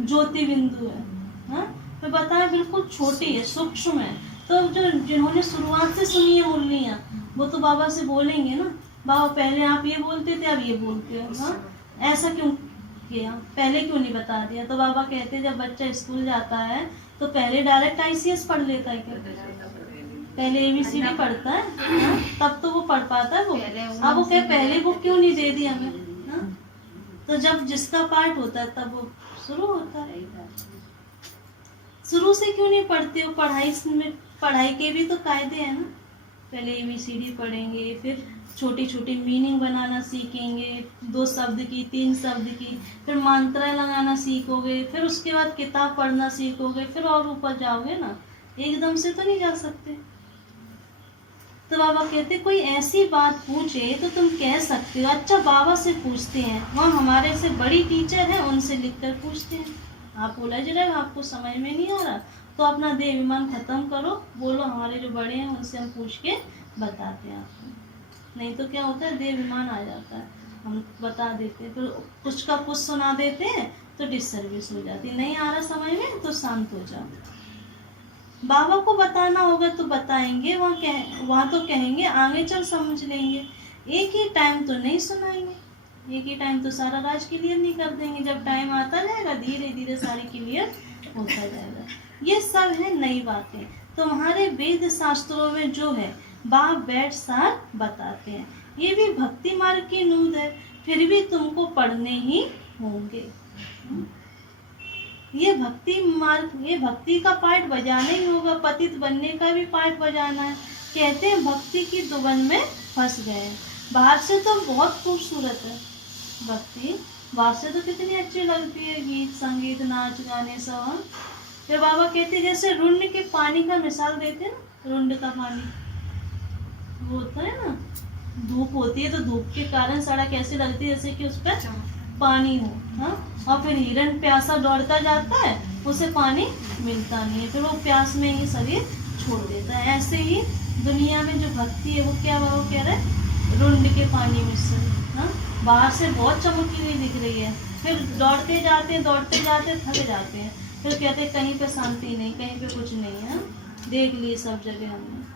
ज्योति बिंदु है, फिर बताया बिल्कुल छोटी है, सूक्ष्म है। तो जो जिन्होंने शुरुआत से सुनी है मुरलियाँ वो तो बाबा से बोलेंगे ना, बाबा पहले आप ये बोलते थे अब ये बोलते हो, ऐसा क्यों किया, पहले क्यों नहीं बता दिया। तो बाबा कहते जब बच्चा स्कूल जाता है तो पहले डायरेक्ट ICS पढ़ लेता है क्या, पहले ABCD पढ़ता है, हाँ? तब तो वो पढ़ पाता है वो। पहले अब वो क्या पहले बुक क्यों नहीं दे दी हमें, हाँ? तो जब जिसका पार्ट होता है तब वो शुरू होता है। शुरू से क्यों नहीं पढ़ते हो? पढ़ाई के भी तो कायदे हैं ना। पहले ABCD पढ़ेंगे, फिर छोटी छोटी मीनिंग बनाना सीखेंगे, 2 शब्द की 3 शब्द की, फिर मात्रा लगाना सीखोगे, फिर उसके बाद किताब पढ़ना सीखोगे, फिर और ऊपर जाओगे ना। एकदम से तो नहीं जा सकते। तो बाबा कहते कोई ऐसी बात पूछे तो तुम कह सकते हो अच्छा बाबा से पूछते हैं, वहाँ हमारे से बड़ी टीचर है उनसे लिखकर पूछते हैं। आप उलझ रहे हो, आपको समझ में नहीं आ रहा तो अपना देह विमान खत्म करो, बोलो हमारे जो बड़े हैं उनसे हम पूछ के बताते हैं आपको। नहीं तो क्या होता है, देह विमान आ जाता है, हम बता देते हैं, फिर कुछ का कुछ सुना देते हैं तो डिसर्विस हो जाती है। नहीं आ रहा समझ में तो शांत हो जाओ। बाबा को बताना होगा तो बताएंगे, वहाँ तो कहेंगे आगे चल समझ लेंगे। एक ही टाइम तो नहीं सुनाएंगे, एक ही टाइम तो सारा राज क्लियर नहीं कर देंगे। जब टाइम आता जाएगा धीरे धीरे सारी क्लियर होता जाएगा। ये सब है नई बातें। तुम्हारे वेद शास्त्रों में जो है बाप बैठ सार बताते हैं। ये भी भक्ति मार्ग की नूद है, फिर भी तुमको पढ़ने ही होंगे। ये भक्ति का पार्ट बजाना ही होगा, पतित बनने का भी पार्ट बजाना है। कहते हैं भक्ति की दुबन में फंस गए। बाहर से तो बहुत खूबसूरत है भक्ति, बाहर से तो कितनी अच्छी लगती है, गीत संगीत नाच गाने सब। फिर बाबा कहते जैसे रुंड के पानी का मिसाल देते हैं ना, रुंड का पानी वो होता है ना, धूप होती है तो धूप के कारण सड़क ऐसी लगती है जैसे कि उस पर पानी हो, हाँ? और फिर हिरन प्यासा दौड़ता जाता है, उसे पानी मिलता नहीं है, फिर वो प्यास में ही शरीर छोड़ देता है। ऐसे ही दुनिया में जो भक्ति है वो क्या बाबा कह रहे हैं, रुंड के पानी में से, हाँ? बाहर से बहुत चमकती हुई दिख रही है, फिर दौड़ते जाते थक जाते हैं, फिर कहते हैं कहीं पे शांति नहीं, कहीं पे कुछ नहीं है, देख लिए सब जगह हमने।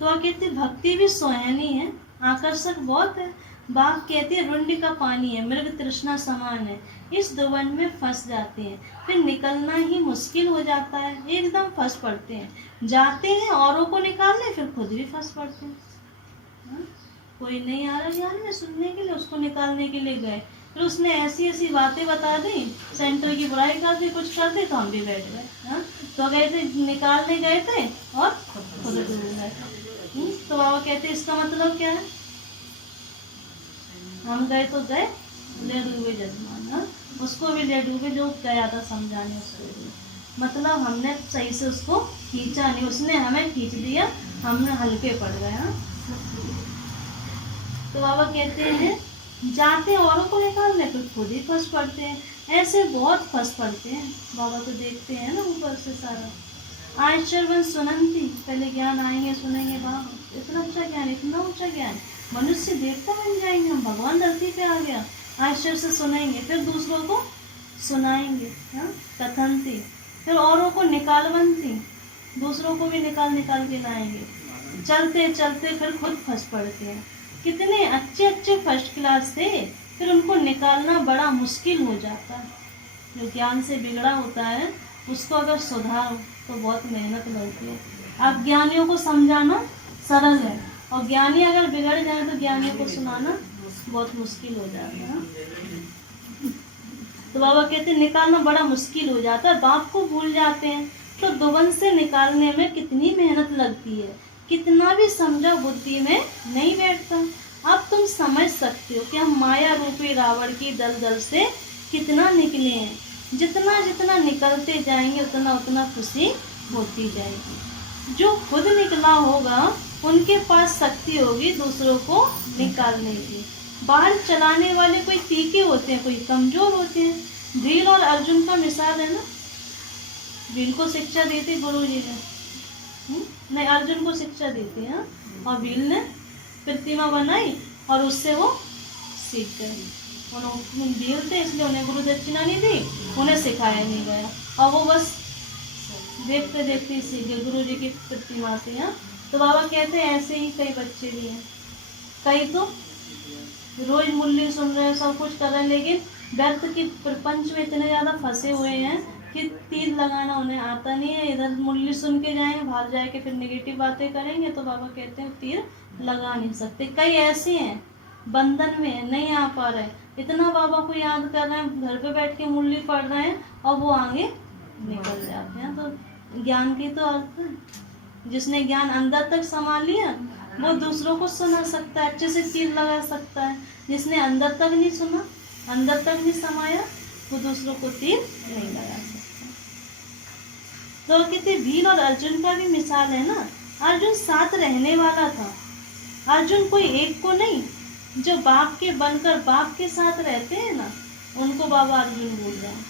तो कहते भक्ति भी सोहनी है, आकर्षक बहुत है। बाप कहते हैं रुंड का पानी है, मृग तृष्णा समान है, इस दुबन में फंस जाते हैं, फिर निकलना ही मुश्किल हो जाता है, एकदम फंस पड़ते हैं। जाते हैं औरों को निकालने, फिर खुद भी फंस पड़ते हैं, हाँ? कोई नहीं आ रहा ज्ञान में सुनने के लिए, उसको निकालने के लिए गए, फिर उसने ऐसी ऐसी बातें बता दी, सेंटर की बुराई कर दी, कुछ कर दी, तो हम भी बैठ गए, हाँ? तो गए थे निकालने गए थे और खुद डूब गए। तो बाबा कहते इसका मतलब क्या है, हम गए तो गए, ले डूबे जजमान, हाँ? उसको भी ले डूबे जो गया था समझाने, उसको भी मतलब हमने सही से उसको खींचा नहीं, उसने हमें खींच दिया, हमने हल्के पड़ गए, हाँ? तो बाबा कहते हैं जाते औरों को निकालने, फिर खुद ही फंस पड़ते हैं। ऐसे बहुत फंस पड़ते हैं, बाबा तो देखते हैं ना ऊपर से सारा। आश्चर्य सुनंती, पहले ज्ञान आएंगे सुनेंगे, बाबा इतना अच्छा ज्ञान, इतना ऊंचा ज्ञान, मनुष्य देवता बन जाएंगे हम, भगवान धरती पे आ गया। आश्चर्य से सुनेंगे, फिर दूसरों को सुनाएंगे, हाँ? कथनती, फिर औरों को निकालवंती, दूसरों को भी निकाल के लाएंगे। चलते चलते फिर खुद फंस पड़ते हैं। कितने अच्छे अच्छे फर्स्ट क्लास थे, फिर उनको निकालना बड़ा मुश्किल हो जाता है। जो ज्ञान से बिगड़ा होता है उसको अगर सुधारो तो बहुत मेहनत लगती है। अज्ञानियों को समझाना सरल है, और ज्ञानी अगर बिगड़ जाए तो ज्ञानियों को सुनाना बहुत मुश्किल हो जाता है। तो बाबा कहते हैं निकालना बड़ा मुश्किल हो जाता है, बाप को भूल जाते हैं। तो दुबन से निकालने में कितनी मेहनत लगती है, कितना भी समझा बुद्धि में नहीं बैठता। अब तुम समझ सकते हो कि हम माया रूपी रावण की दलदल से कितना निकले हैं। जितना जितना निकलते जाएंगे उतना उतना खुशी होती जाएगी। जो खुद निकला होगा उनके पास शक्ति होगी दूसरों को निकालने की। बाहर चलाने वाले कोई तीखे होते हैं, कोई कमजोर होते हैं। भील और अर्जुन का मिसाल है ना, भील को शिक्षा देते गुरु जी ने, नहीं अर्जुन को शिक्षा देते हैं, और भील ने प्रतिमा बनाई और उससे वो सीख गए। उन्होंने भील थे इसलिए उन्हें गुरु दक्षिणा नहीं दी, उन्हें सिखाया नहीं गया, और वो बस देखते देखते सीख गए गुरु जी की प्रतिमा से, हाँ? तो बाबा कहते हैं ऐसे ही कई बच्चे भी हैं, कई तो रोज मुरली सुन रहे हैं, सब कुछ कर रहे हैं, लेकिन व्यर्थ की प्रपंच में इतने ज़्यादा फंसे हुए हैं कि तीर लगाना उन्हें आता नहीं है, इधर मुरली सुन के जाएंगे, बाहर जाके फिर नेगेटिव बातें करेंगे, तो बाबा कहते हैं तीर लगा नहीं सकते। कई ऐसे हैं बंधन में है, नहीं आ पा रहे, इतना बाबा को याद कर रहे हैं, घर पे बैठ के मुरली पढ़ रहे हैं और वो आगे निकल जाते हैं। तो ज्ञान की तो अर्थ है, जिसने ज्ञान अंदर तक संभाल लिया वो दूसरों को सुना सकता है, अच्छे से तीर लगा सकता है। जिसने अंदर तक नहीं सुना, अंदर तक नहीं समाया, वो दूसरों को तीर नहीं लगा सकता। तो कहते भील और अर्जुन का भी मिसाल है ना, अर्जुन साथ रहने वाला था। अर्जुन कोई एक को नहीं, जो बाप के बनकर बाप के साथ रहते हैं ना, उनको बाबा अर्जुन बोल रहे हैं।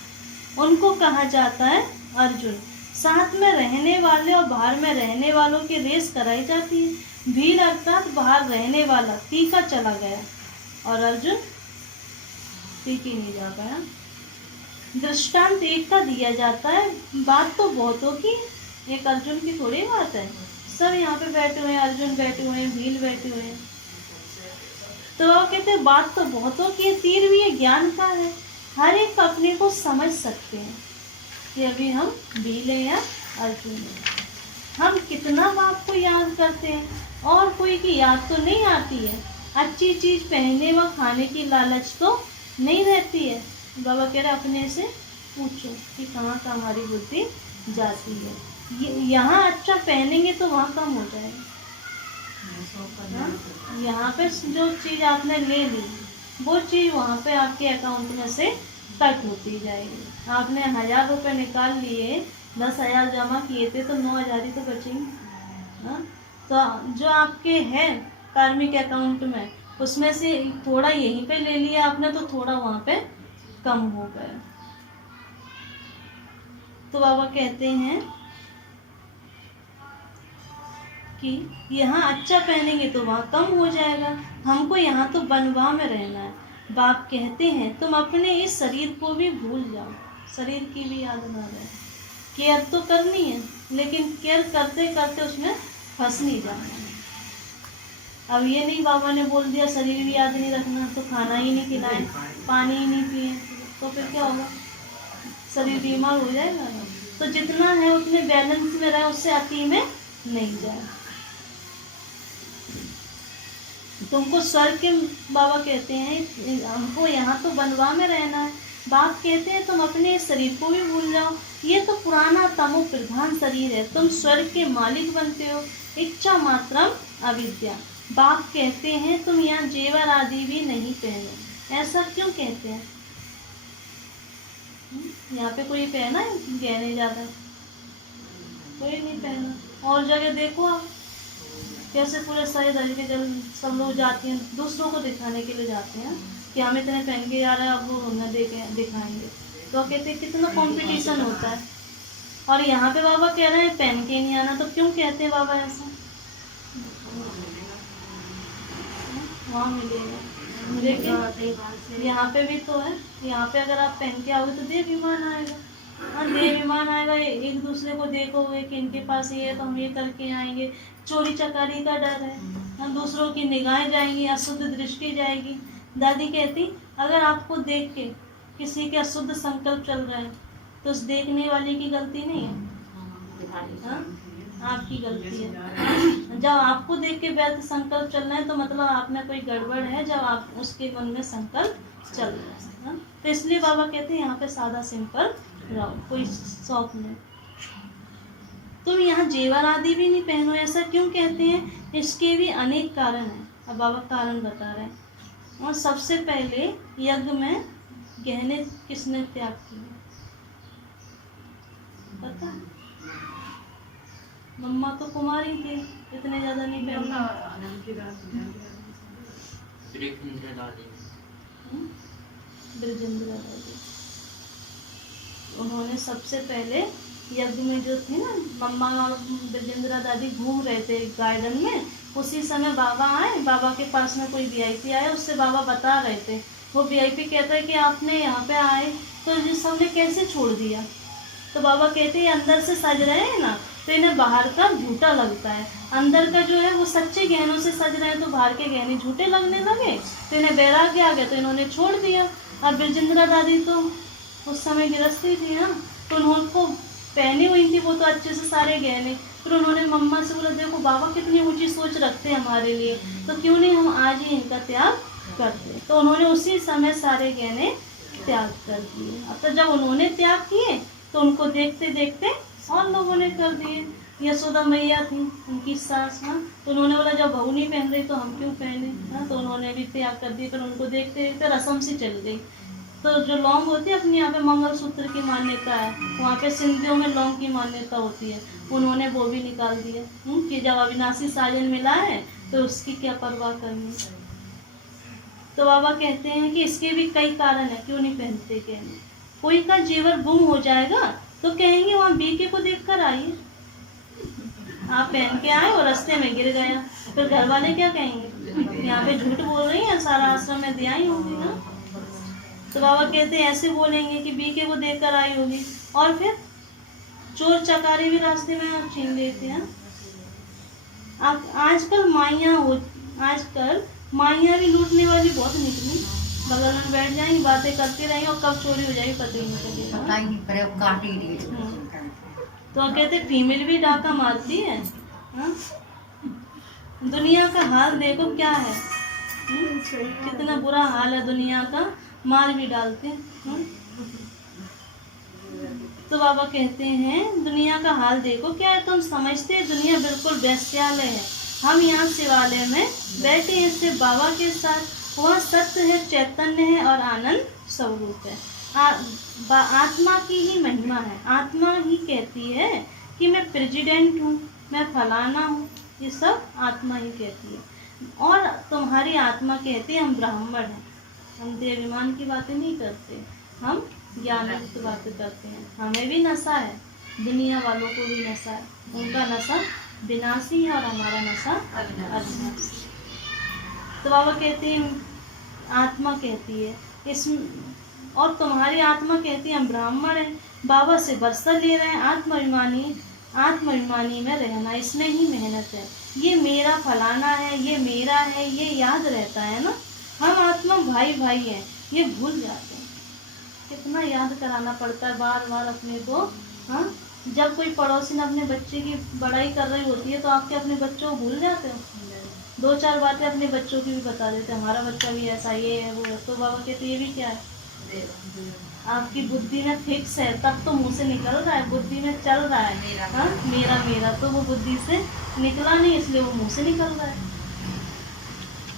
उनको कहा जाता है अर्जुन। साथ में रहने वाले और बाहर में रहने वालों की रेस कराई जाती है। भील अर्थात बाहर रहने वाला तीखा चला गया और अर्जुन तीखी नहीं जा पाया। दृष्टांत एक का दिया जाता है, बात तो बहुतों की, एक अर्जुन की थोड़ी बात है। सब यहाँ पे बैठे हुए हैं, अर्जुन बैठे हुए हैं, भील बैठे हुए हैं, तो वो कहते हैं बात तो बहुतों की है, तीर भी ये ज्ञान का है, हर एक अपने को समझ सकते हैं कि अभी हम भील हैं या अर्जुन हैं। हम कितना बाप को याद करते हैं और कोई की याद तो नहीं आती है। अच्छी चीज पहनने व खाने की लालच तो नहीं रहती है। बाबा कह रहे अपने से पूछो कि कहाँ का हमारी बुद्धि जाती है। यहाँ अच्छा पहनेंगे तो वहाँ कम हो जाएगा। यहाँ पे जो चीज़ आपने ले ली वो चीज़ वहाँ पे आपके अकाउंट में से कट होती जाएगी। आपने 1000 रुपये निकाल लिए, 10,000 जमा किए थे, तो 9,000 ही तो बचेंगे। हाँ, तो जो आपके है कार्मिक अकाउंट में, उसमें से थोड़ा यहीं पे ले लिया आपने, तो थोड़ा वहाँ पे कम हो गया। तो बाबा कहते हैं कि यहाँ अच्छा पहनेंगे तो वहाँ कम हो जाएगा, हमको यहाँ तो बनवा में रहना है। बाप कहते हैं तुम अपने इस शरीर को भी भूल जाओ, शरीर की भी याद ना रहे। केयर तो करनी है, लेकिन केयर करते करते उसमें फंस नहीं जाना है। अब ये नहीं बाबा ने बोल दिया शरीर भी याद नहीं रखना, तो खाना ही नहीं खिलाएं, पानी ही नहीं पिए, तो फिर क्या होगा? शरीर बीमार हो जाएगा ना। तो जितना है उतने बैलेंस में रहे, उससे अति में नहीं जाए। तुमको स्वर्ग के बाबा कहते हैं हमको यहाँ तो बनवा में रहना है। बाप कहते हैं तुम अपने शरीर को भी भूल जाओ, ये तो पुराना तमो प्रधान शरीर है, तुम स्वर्ग के मालिक बनते हो। इच्छा मात्रम अविद्या। बाप कहते हैं तुम यहाँ जेवर आदि भी नहीं पहनो। ऐसा क्यों कहते हैं? यहाँ पे कोई पहना है गहने ज़्यादा? कोई नहीं पहना। और जगह देखो आप कैसे पूरे सारे तरीके जल सब लोग जाते हैं, दूसरों को दिखाने के लिए जाते हैं कि हम इतने पहन के जा रहे हैं, अब वो हमें दिखाएंगे। तो कहते हैं कितना कंपटीशन होता है। और यहाँ पे बाबा कह रहे हैं पहन के नहीं आना, तो क्यों कहते हैं बाबा ऐसा? वहाँ मिलेगा, लेकिन यहाँ पे भी तो है। यहाँ पे अगर आप पहन के आओगे तो देवाभिमान आएगा। हाँ, देवाभिमान आएगा, एक दूसरे को देखोगे कि इनके पास ये है तो हम ये करके आएंगे। चोरी चकारी का डर है, हम दूसरों की निगाहें जाएंगी, अशुद्ध दृष्टि जाएगी। दादी कहती अगर आपको देख के किसी के अशुद्ध संकल्प चल रहा है तो उस देखने वाले की गलती नहीं है, हाँ? आपकी गलती है। जब आपको देख के वैध संकल्प चल रहे हैं तो मतलब आप में कोई गड़बड़ है, जब आप उसके मन में संकल्प चल रहा है, हाँ? तो इसलिए बाबा कहते हैं यहाँ पे सादा सिंपल रहो, कोई शौक नहीं। तुम यहाँ जेवर आदि भी नहीं पहनो। ऐसा क्यों कहते हैं? इसके भी अनेक कारण हैं। अब बाबा कारण बता रहे हैं। और सबसे पहले यज्ञ में गहने किसने त्याग किए पता है? मम्मा तो कुमारी थी, इतने ज्यादा नहीं पहनना। ब्रजेंद्र दादी उन्होंने सबसे पहले यज्ञ में जो थे ना, मम्मा और ब्रजेंद्र दादी घूम रहे थे गार्डन में, उसी समय बाबा आए। बाबा के पास में कोई वीआईपी आया, उससे बाबा बता रहे थे। वो वीआईपी कहता है कि आपने यहाँ पे आए तो जिस सबने कैसे छोड़ दिया? तो बाबा कहते हैं अंदर से सज रहे हैं ना, तो इन्हें बाहर का झूठा लगता है। अंदर का जो है वो सच्चे गहनों से सज रहे हैं, तो बाहर के गहने झूठे लगने लगे, तो इन्हें वैराग्य आ गया, तो इन्होंने छोड़ दिया। अब ब्रजेंद्र दादी तो उस समय गृहस्थी थी ना, तो उनको पहने हुई थी वो तो अच्छे से सारे गहने। फिर उन्होंने मम्मा से बोला देखो बाबा कितनी ऊंची सोच रखते हैं हमारे लिए, तो क्यों नहीं हम आज ही इनका त्याग करते। तो उन्होंने उसी समय सारे गहने त्याग कर दिए। अब तो जब उन्होंने त्याग किए तो उनको देखते देखते और लोगों ने कर दिए। यशोदा मैया थी उनकी सास ना, तो उन्होंने बोला जब बहू नहीं पहन रही तो हम क्यों पहने ना, तो उन्होंने भी त्याग कर दिए। फिर उनको देखते देखते रस्म सी चल गई। तो जो लौंग होती है अपने यहाँ पे मंगलसूत्र की मान्यता है, वहाँ पे सिंधियों में लौंग की मान्यता होती है, उन्होंने वो भी निकाल दिए कि जब अविनाशी साजन मिला है तो उसकी क्या परवाह करनी। तो बाबा कहते हैं कि इसके भी कई कारण है क्यों नहीं पहनते गहने। कोई का जेवर गुम हो जाएगा तो कहेंगे वहाँ बीके को देख कर आइए, आप पहन के आए और रास्ते में गिर गया, फिर घर वाले क्या कहेंगे, यहाँ पे झूठ बोल रही है, सारा आश्रम में दिया ही होगी ना। तो बाबा कहते हैं ऐसे बोलेंगे कि बीके को देख कर आई होगी। और फिर चोर चकारे भी रास्ते में छीन लेते हैं। आजकल माइयाँ भी लूटने वाली बहुत निकली, बगल में बैठ जाएंगी बातें करती रहेंगी और कब चोरी हो जाएगी पता ही नहीं चलेगा। तो कहते फीमेल भी डाका मारती है। दुनिया का हाल देखो क्या है, कितना बुरा हाल है दुनिया का, मार भी डालते हैं। तो बाबा कहते हैं दुनिया का हाल देखो क्या है, तुम समझते हैं दुनिया बिल्कुल वेश्यालय है। हम यहाँ शिवालय में बैठे हैं सिर्फ बाबा के साथ, वह सत्य है, चैतन्य है और आनंद स्वरूप है। आत्मा की ही महिमा है। आत्मा ही कहती है कि मैं प्रेसिडेंट हूँ, मैं फलाना हूँ, ये सब आत्मा ही कहती है। और तुम्हारी आत्मा कहती है हम ब्राह्मण हैं। हम देवाभिमान की बातें नहीं करते, हम ज्ञानयुक्त बातें करते हैं। हमें भी नशा है, दुनिया वालों को भी नशा है, उनका नशा विनाशी है और हमारा नशा अविनाशी। तो बाबा कहते हैं आत्मा कहती है इस, और तुम्हारी आत्मा कहती है हम ब्राह्मण हैं, बाबा से बरसा ले रहे हैं। आत्माभिमानी में रहना, इसमें ही मेहनत है। ये मेरा फलाना है, ये मेरा है, ये याद रहता है ना। हम आत्मा भाई भाई हैं, ये भूल जाते हैं। कितना याद कराना पड़ता है बार बार अपने को। हाँ, जब कोई पड़ोसी ने अपने बच्चे की बड़ाई कर रही होती है तो आपके अपने बच्चों को भूल जाते हो। दो चार बातें अपने बच्चों की भी बता देते, हमारा बच्चा भी ऐसा, ये है वो है। तो बाबा कहते ये भी क्या है, आपकी बुद्धि में फिक्स है, तब तो मुंह से निकल रहा है, बुद्धि में चल रहा है मेरा मेरा, तो वो बुद्धि से निकला नहीं, इसलिए वो मुंह से निकल रहा है।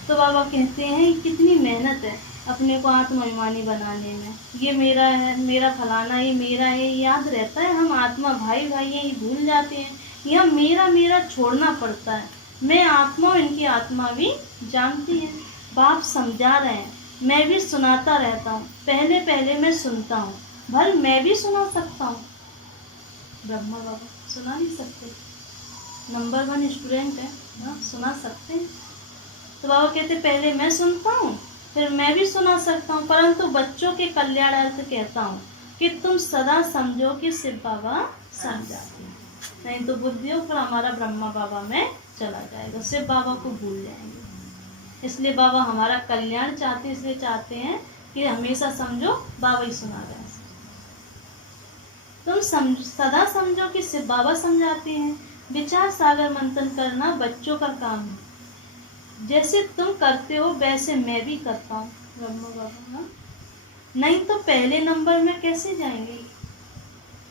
तो बाबा कहते हैं कितनी मेहनत है अपने को आत्माभिमानी बनाने में। ये मेरा है, मेरा फलाना, ये मेरा है, याद रहता है। हम आत्मा भाई भाई हैं, ये भूल जाते हैं। यह मेरा मेरा छोड़ना पड़ता है। मैं आत्मा, इनकी आत्मा भी जानती है। बाप समझा रहे हैं, मैं भी सुनाता रहता हूँ। पहले पहले मैं सुनता हूँ, भल मैं भी सुना सकता हूँ। ब्रह्मा बाबा सुना नहीं सकते, नंबर 1 स्टूडेंट है ना, सुना सकते हैं। तो बाबा कहते पहले मैं सुनता हूँ, फिर मैं भी सुना सकता हूँ, परंतु बच्चों के कल्याणार्थ कहता हूँ कि तुम सदा समझो कि शिव बाबा समझाते हैं, नहीं तो बुद्धि पर हमारा ब्रह्मा बाबा में चला जाएगा, शिव बाबा को भूल जाएंगे। इसलिए बाबा हमारा कल्याण चाहते, इसलिए चाहते हैं कि हमेशा समझो बाबा ही सुना रहे हैं। तुम सदा समझो कि शिव बाबा समझाते हैं। विचार सागर मंथन करना बच्चों का काम है, जैसे तुम करते हो वैसे मैं भी करता हूँ। ब्रह्मा बाबा ना, नहीं तो पहले नंबर में कैसे जाएंगे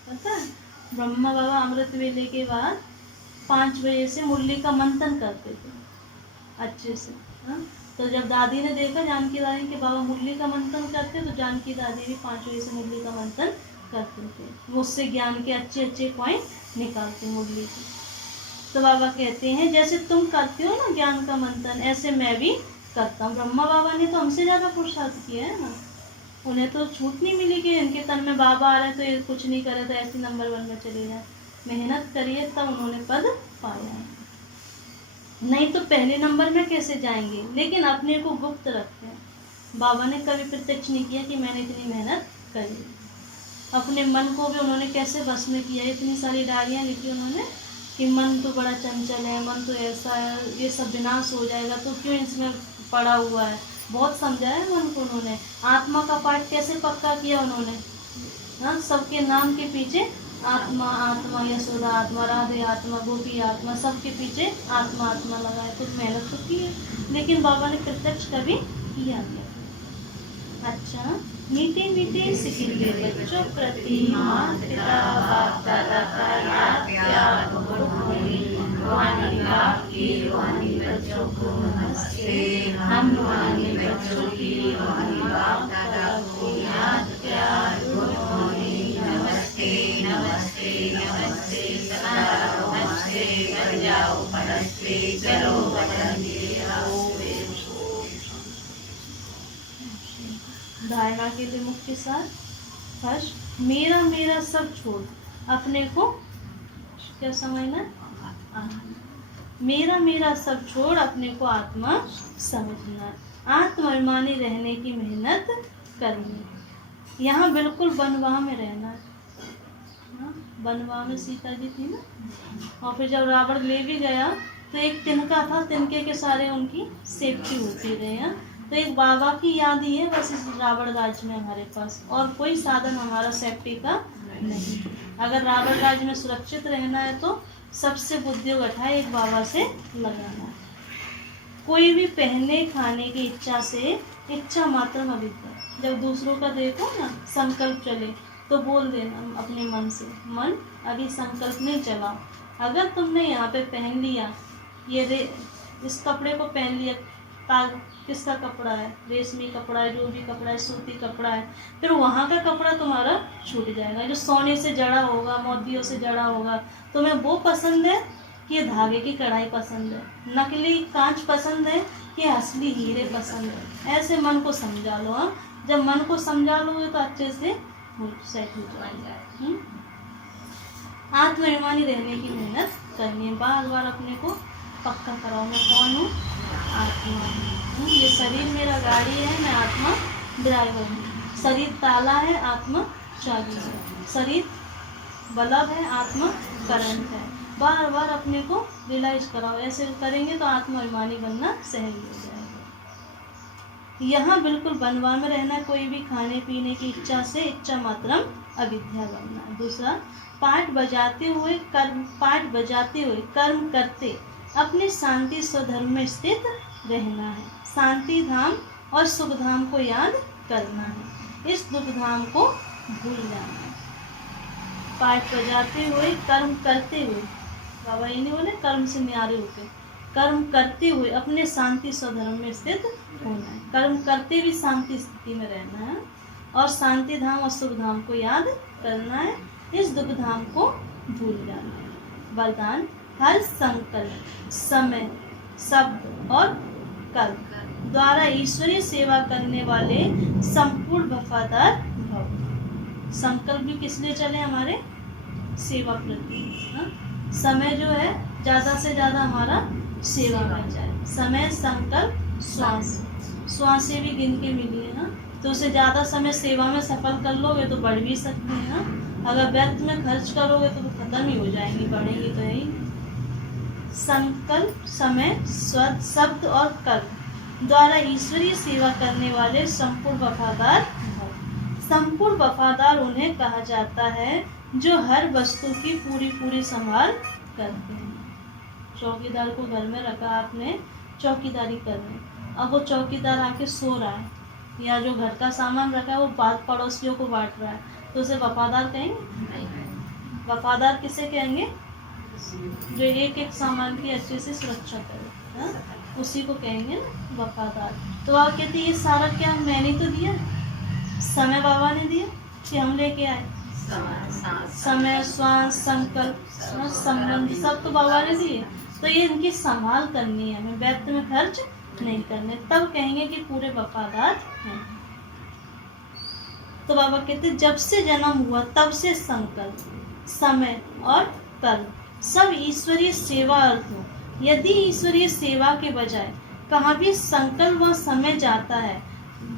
पता है। ब्रह्मा बाबा अमृत वेले के बाद 5 बजे से मुरली का मंथन करते थे अच्छे से। हाँ, तो जब दादी ने देखा जानकी दादी के बाबा मुरली का मंथन करते, तो जानकी दादी भी 5 बजे से मुरली का मंथन करते थे। उससे ज्ञान के अच्छे अच्छे पॉइंट निकालते मुरली के। तो बाबा कहते हैं जैसे तुम करते हो ना ज्ञान का मंथन, ऐसे मैं भी करता हूँ। ब्रह्मा बाबा ने तो हमसे ज़्यादा पुरुषार्थ किया है ना, उन्हें तो छूट नहीं मिली कि इनके तन में बाबा आ रहे हैं तो ये कुछ नहीं करे तो ऐसे नंबर 1 में चले जाए। मेहनत करिए तब उन्होंने पद पाया है, नहीं तो पहले नंबर में कैसे जाएंगे। लेकिन अपने को गुप्त रखते हैं। बाबा ने कभी प्रत्यक्ष नहीं किया कि मैंने इतनी मेहनत करी। अपने मन को भी उन्होंने कैसे बस में किया, इतनी सारी डायरियाँ लिखी उन्होंने कि मन तो बड़ा चंचल है, मन तो ऐसा है, ये सब विनाश हो जाएगा तो क्यों इसमें पड़ा हुआ है। बहुत समझाया मन को उन्होंने। आत्मा का पाठ कैसे पक्का किया उन्होंने, हाँ, सबके नाम के पीछे आत्मा आत्मा, यशोदा आत्मा, राधे आत्मा, गोपी आत्मा, सबके पीछे आत्मा आत्मा लगा है। कुछ मेहनत तो की है, लेकिन बाबा ने प्रत्यक्ष कभी किया नहीं। अच्छा, मीठे मीठे सिकिले बच्चों प्रति माँ पिता बाप दादा का याद प्यार और रूहानी बाप की रूहानी बच्चों को नमस्ते। हम रूहानी बच्चों की रूहानी बाप दादा को याद प्यार और नमस्ते नमस्ते नमस्ते सदा नमस्ते कर जाओ परस्ते चलो वतन आओ। धारणा के लिए मुख्य सार फर्स्ट, मेरा मेरा सब छोड़ अपने को क्या समझना, मेरा मेरा सब छोड़ अपने को आत्मा समझना, आत्माभिमानी रहने की मेहनत करनी। यहाँ बिल्कुल बनवाह में रहना है। बनवाह में सीता जी थी ना, और फिर जब रावण ले भी गया तो एक तिनका था, तिनके के सारे उनकी सेफ्टी होती रहे हैं। तो एक बाबा की याद ही है बस इस रावण राज्य में हमारे पास, और कोई साधन हमारा सेफ्टी का नहीं। अगर रावण राज्य में सुरक्षित रहना है तो सबसे बुद्धि उठाए एक बाबा से लगाना है। कोई भी पहनने खाने की इच्छा से इच्छा मात्र अविद्या। जब दूसरों का देखो ना संकल्प चले तो बोल देना अपने मन से, मन अभी संकल्प नहीं चला। अगर तुमने यहाँ पे पहन लिया ये इस कपड़े को पहन लिया, किसका कपड़ा है, रेशमी कपड़ा है, जो भी कपड़ा है, सूती कपड़ा है, फिर वहाँ का कपड़ा तुम्हारा छूट जाएगा। जो सोने से जड़ा होगा, मोतियों से जड़ा होगा, तुम्हें वो पसंद है कि ये धागे की कढ़ाई पसंद है, नकली कांच पसंद है कि असली हीरे पसंद है। ऐसे मन को समझा लो। हाँ, जब मन को समझा लोगे तो अच्छे से सेट हो जाएगा। आत्माभिमानी रहने की मेहनत करनी है। बार बार अपने को पक्का कराओ, मैं कौन हूँ, आत्मा हूँ। ये शरीर मेरा गाड़ी है, मैं आत्मा ड्राइवर हूँ। शरीर ताला है, आत्मा चाबी है। शरीर बल्ब है, आत्मा करंट है। बार बार अपने को रियलाइज कराओ। ऐसे करेंगे तो आत्माभिमानी बनना सहज हो जाएगा। यहाँ बिल्कुल बनवा में रहना, कोई भी खाने पीने की इच्छा से इच्छा मात्रम अविद्या बनना। दूसरा, पाठ बजाते हुए कर्म करते अपने शांति स्वधर्म में स्थित रहना है। शांति धाम और सुख धाम को याद करना है, इस दुख धाम को भूल जाना है। पाठ बजाते हुए कर्म करते हुए, बाबा ये नहीं बोले कर्म से न्यारे होके, कर्म करते हुए अपने शांति स्वधर्म में स्थित होना है। कर्म करते भी शांति स्थिति में रहना है, और शांति धाम और सुख धाम को याद करना है, इस दुख धाम को भूल जाना है। वरदान, हर संकल्प, समय, शब्द और कर्म द्वारा ईश्वरीय सेवा करने वाले संपूर्ण वफादार भव। संकल्प भी किस लिए चले, हमारे सेवा प्रति। समय जो है ज़्यादा से ज़्यादा हमारा सेवा में जाए। समय, संकल्प, श्वासें भी गिन के मिली है ना, तो उसे ज़्यादा समय सेवा में सफल कर लोगे तो बढ़ भी सकते हैं ना। अगर व्यर्थ में खर्च करोगे तो वो खत्म ही हो जाएंगी, बढ़ेंगी तो यही। संकल्प, समय, शब्द और कर्म द्वारा ईश्वरीय सेवा करने वाले संपूर्ण वफादार भव। संपूर्ण वफादार उन्हें कहा जाता है जो हर वस्तु की पूरी संभाल करते हैं। चौकीदार को घर में रखा आपने, चौकीदारी कर रहे हैं, अब वो चौकीदार आके सो रहा है, या जो घर का सामान रखा है वो पड़ोसियों को बांट रहा है, तो उसे वफादार कहेंगे? वफादार किसे कहेंगे? जो एक एक सामान की अच्छे से सुरक्षा करे, उसी को कहेंगे ना वफादार। तो आप कहते ये सारा क्या मैंने तो दिया, समय बाबा ने दिया कि हम लेके आए? समय, श्वास, संकल्प, संबंध सब तो बाबा ने दिए, तो ये इनकी संभाल करनी है, हमें व्यर्थ में खर्च नहीं करने, तब कहेंगे कि पूरे वफादार हैं। तो बाबा कहते जब से जन्म हुआ तब से संकल्प, समय और कर्म सब ईश्वरीय सेवा अर्थ हो। यदि ईश्वरीय सेवा के बजाय कहाँ भी संकल्प व समय जाता है,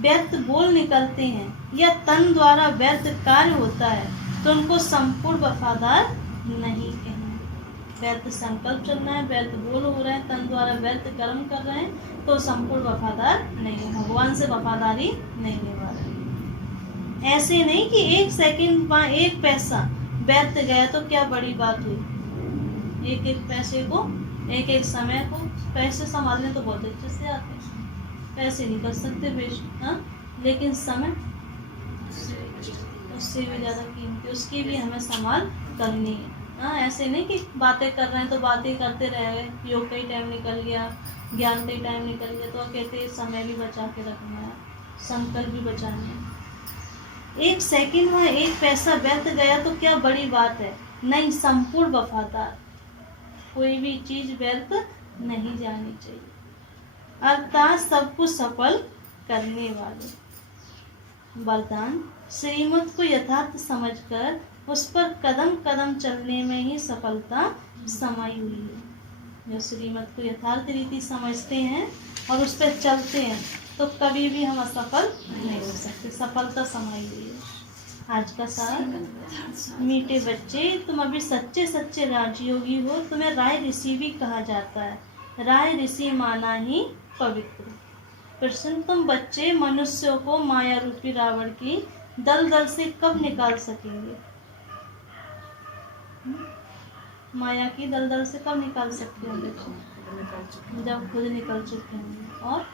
व्यर्थ बोल निकलते हैं या तन द्वारा व्यर्थ कार्य होता है, तो उनको संपूर्ण वफादार नहीं कहेंगे। व्यर्थ संकल्प चल रहा है, व्यर्थ बोल हो रहा है, तन द्वारा व्यर्थ कर्म कर रहे हैं, तो संपूर्ण वफादार नहीं, भगवान से वफादारी नहीं निभा रहे। ऐसे नहीं कि 1 सेकंड वहाँ 1 पैसा व्यर्थ गया तो क्या बड़ी बात हुई। एक एक पैसे को, एक एक समय को, पैसे संभालने तो बहुत अच्छे से आते हैं, पैसे नहीं कर सकते वेस्ट, हाँ, लेकिन समय उससे भी ज़्यादा कीमती, उसकी भी हमें संभाल करनी है। हाँ, ऐसे नहीं कि बातें कर रहे हैं तो बातें करते रह गए, योग का ही टाइम निकल गया, ज्ञान का ही टाइम निकल गया, तो कहते हैं समय भी बचा के रखना है, संकल्प भी बचाना है। 1 सेकंड में 1 पैसा व्यर्थ गया तो क्या बड़ी बात है। नहीं, संपूर्ण वफादार, कोई भी चीज व्यर्थ नहीं जानी चाहिए, अर्थात सब कुछ सफल करने वाले। वरदान, श्रीमत को यथार्थ समझकर उस पर कदम कदम चलने में ही सफलता समाई हुई है। जो श्रीमत को यथार्थ रीति समझते हैं और उस पर चलते हैं तो कभी भी हम असफल नहीं हो सकते, सफलता समाई हुई है। आज का सार, मीठे बच्चे, तुम अभी सच्चे सच्चे राजयोगी हो, तुम्हें राय ऋषि भी कहा जाता है। राय ऋषि माना ही पवित्र। प्रश्न, तुम बच्चे मनुष्यों को माया रूपी रावण की दलदल से कब निकाल सकेंगे। माया की दलदल से कब निकाल सकते हैं बच्चे? जब खुद निकल चुके होंगे, और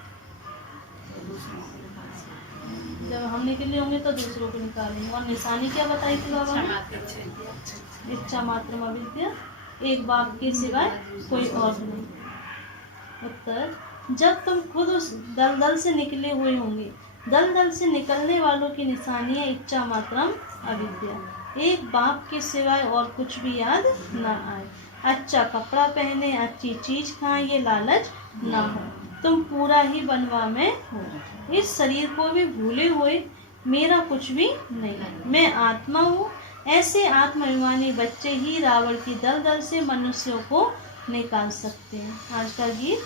जब हम निकले होंगे तो दूसरों को निकालेंगे। और निशानी क्या बताई थी बाबा ने? इच्छा मात्र अविद्या, एक बाप के सिवाय कोई और नहीं। उत्तर, जब तुम खुद उस दलदल से निकले हुए होंगे, दलदल से निकलने वालों की निशानी है इच्छा मात्रम अविद्या, एक बाप के सिवाय और कुछ भी याद ना आए, अच्छा कपड़ा पहने, अच्छी चीज खाएं, ये लालच ना हो, तुम पूरा ही बनवा में हो, इस शरीर को भी भूले हुए, मेरा कुछ भी नहीं, मैं आत्मा हूँ। ऐसे आत्माभिमानी बच्चे ही रावण की दलदल से मनुष्यों को निकाल सकते हैं। आज का गीत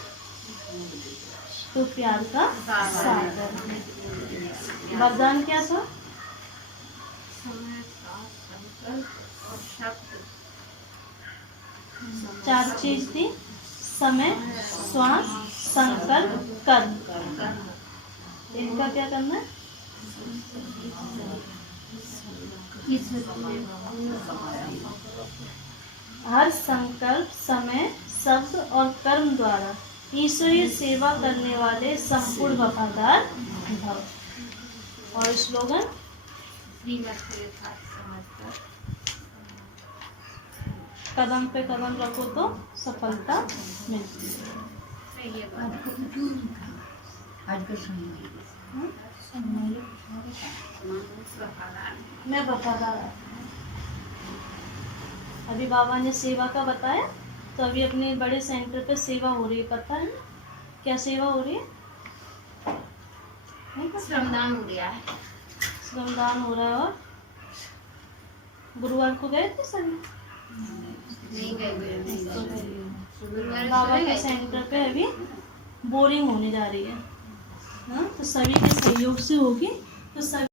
तो प्यार का सागर। वरदान क्या था? चार चीज थी, समय, श्वास, संकल्प, कर्म। इनका क्या करना है? हर संकल्प, समय, शब्द और कर्म द्वारा ईश्वरीय सेवा करने वाले संपूर्ण वफादार भव। और स्लोगन, कदम पे कदम रखो तो सफलता मिलती है। मैं वफादार। अभी बाबा ने सेवा का बताया, तो अभी अपने बड़े सेंटर पे सेवा हो रही है, पता है ना क्या सेवा हो रही है? श्रमदान हो गया है। श्रमदान हो रहा है। और गुरुवार को गए थे सभी? नहीं गए। बाबा के सेंटर पे अभी बोरिंग होने जा रही है, हाँ, तो सभी के सहयोग से होगी, तो सभी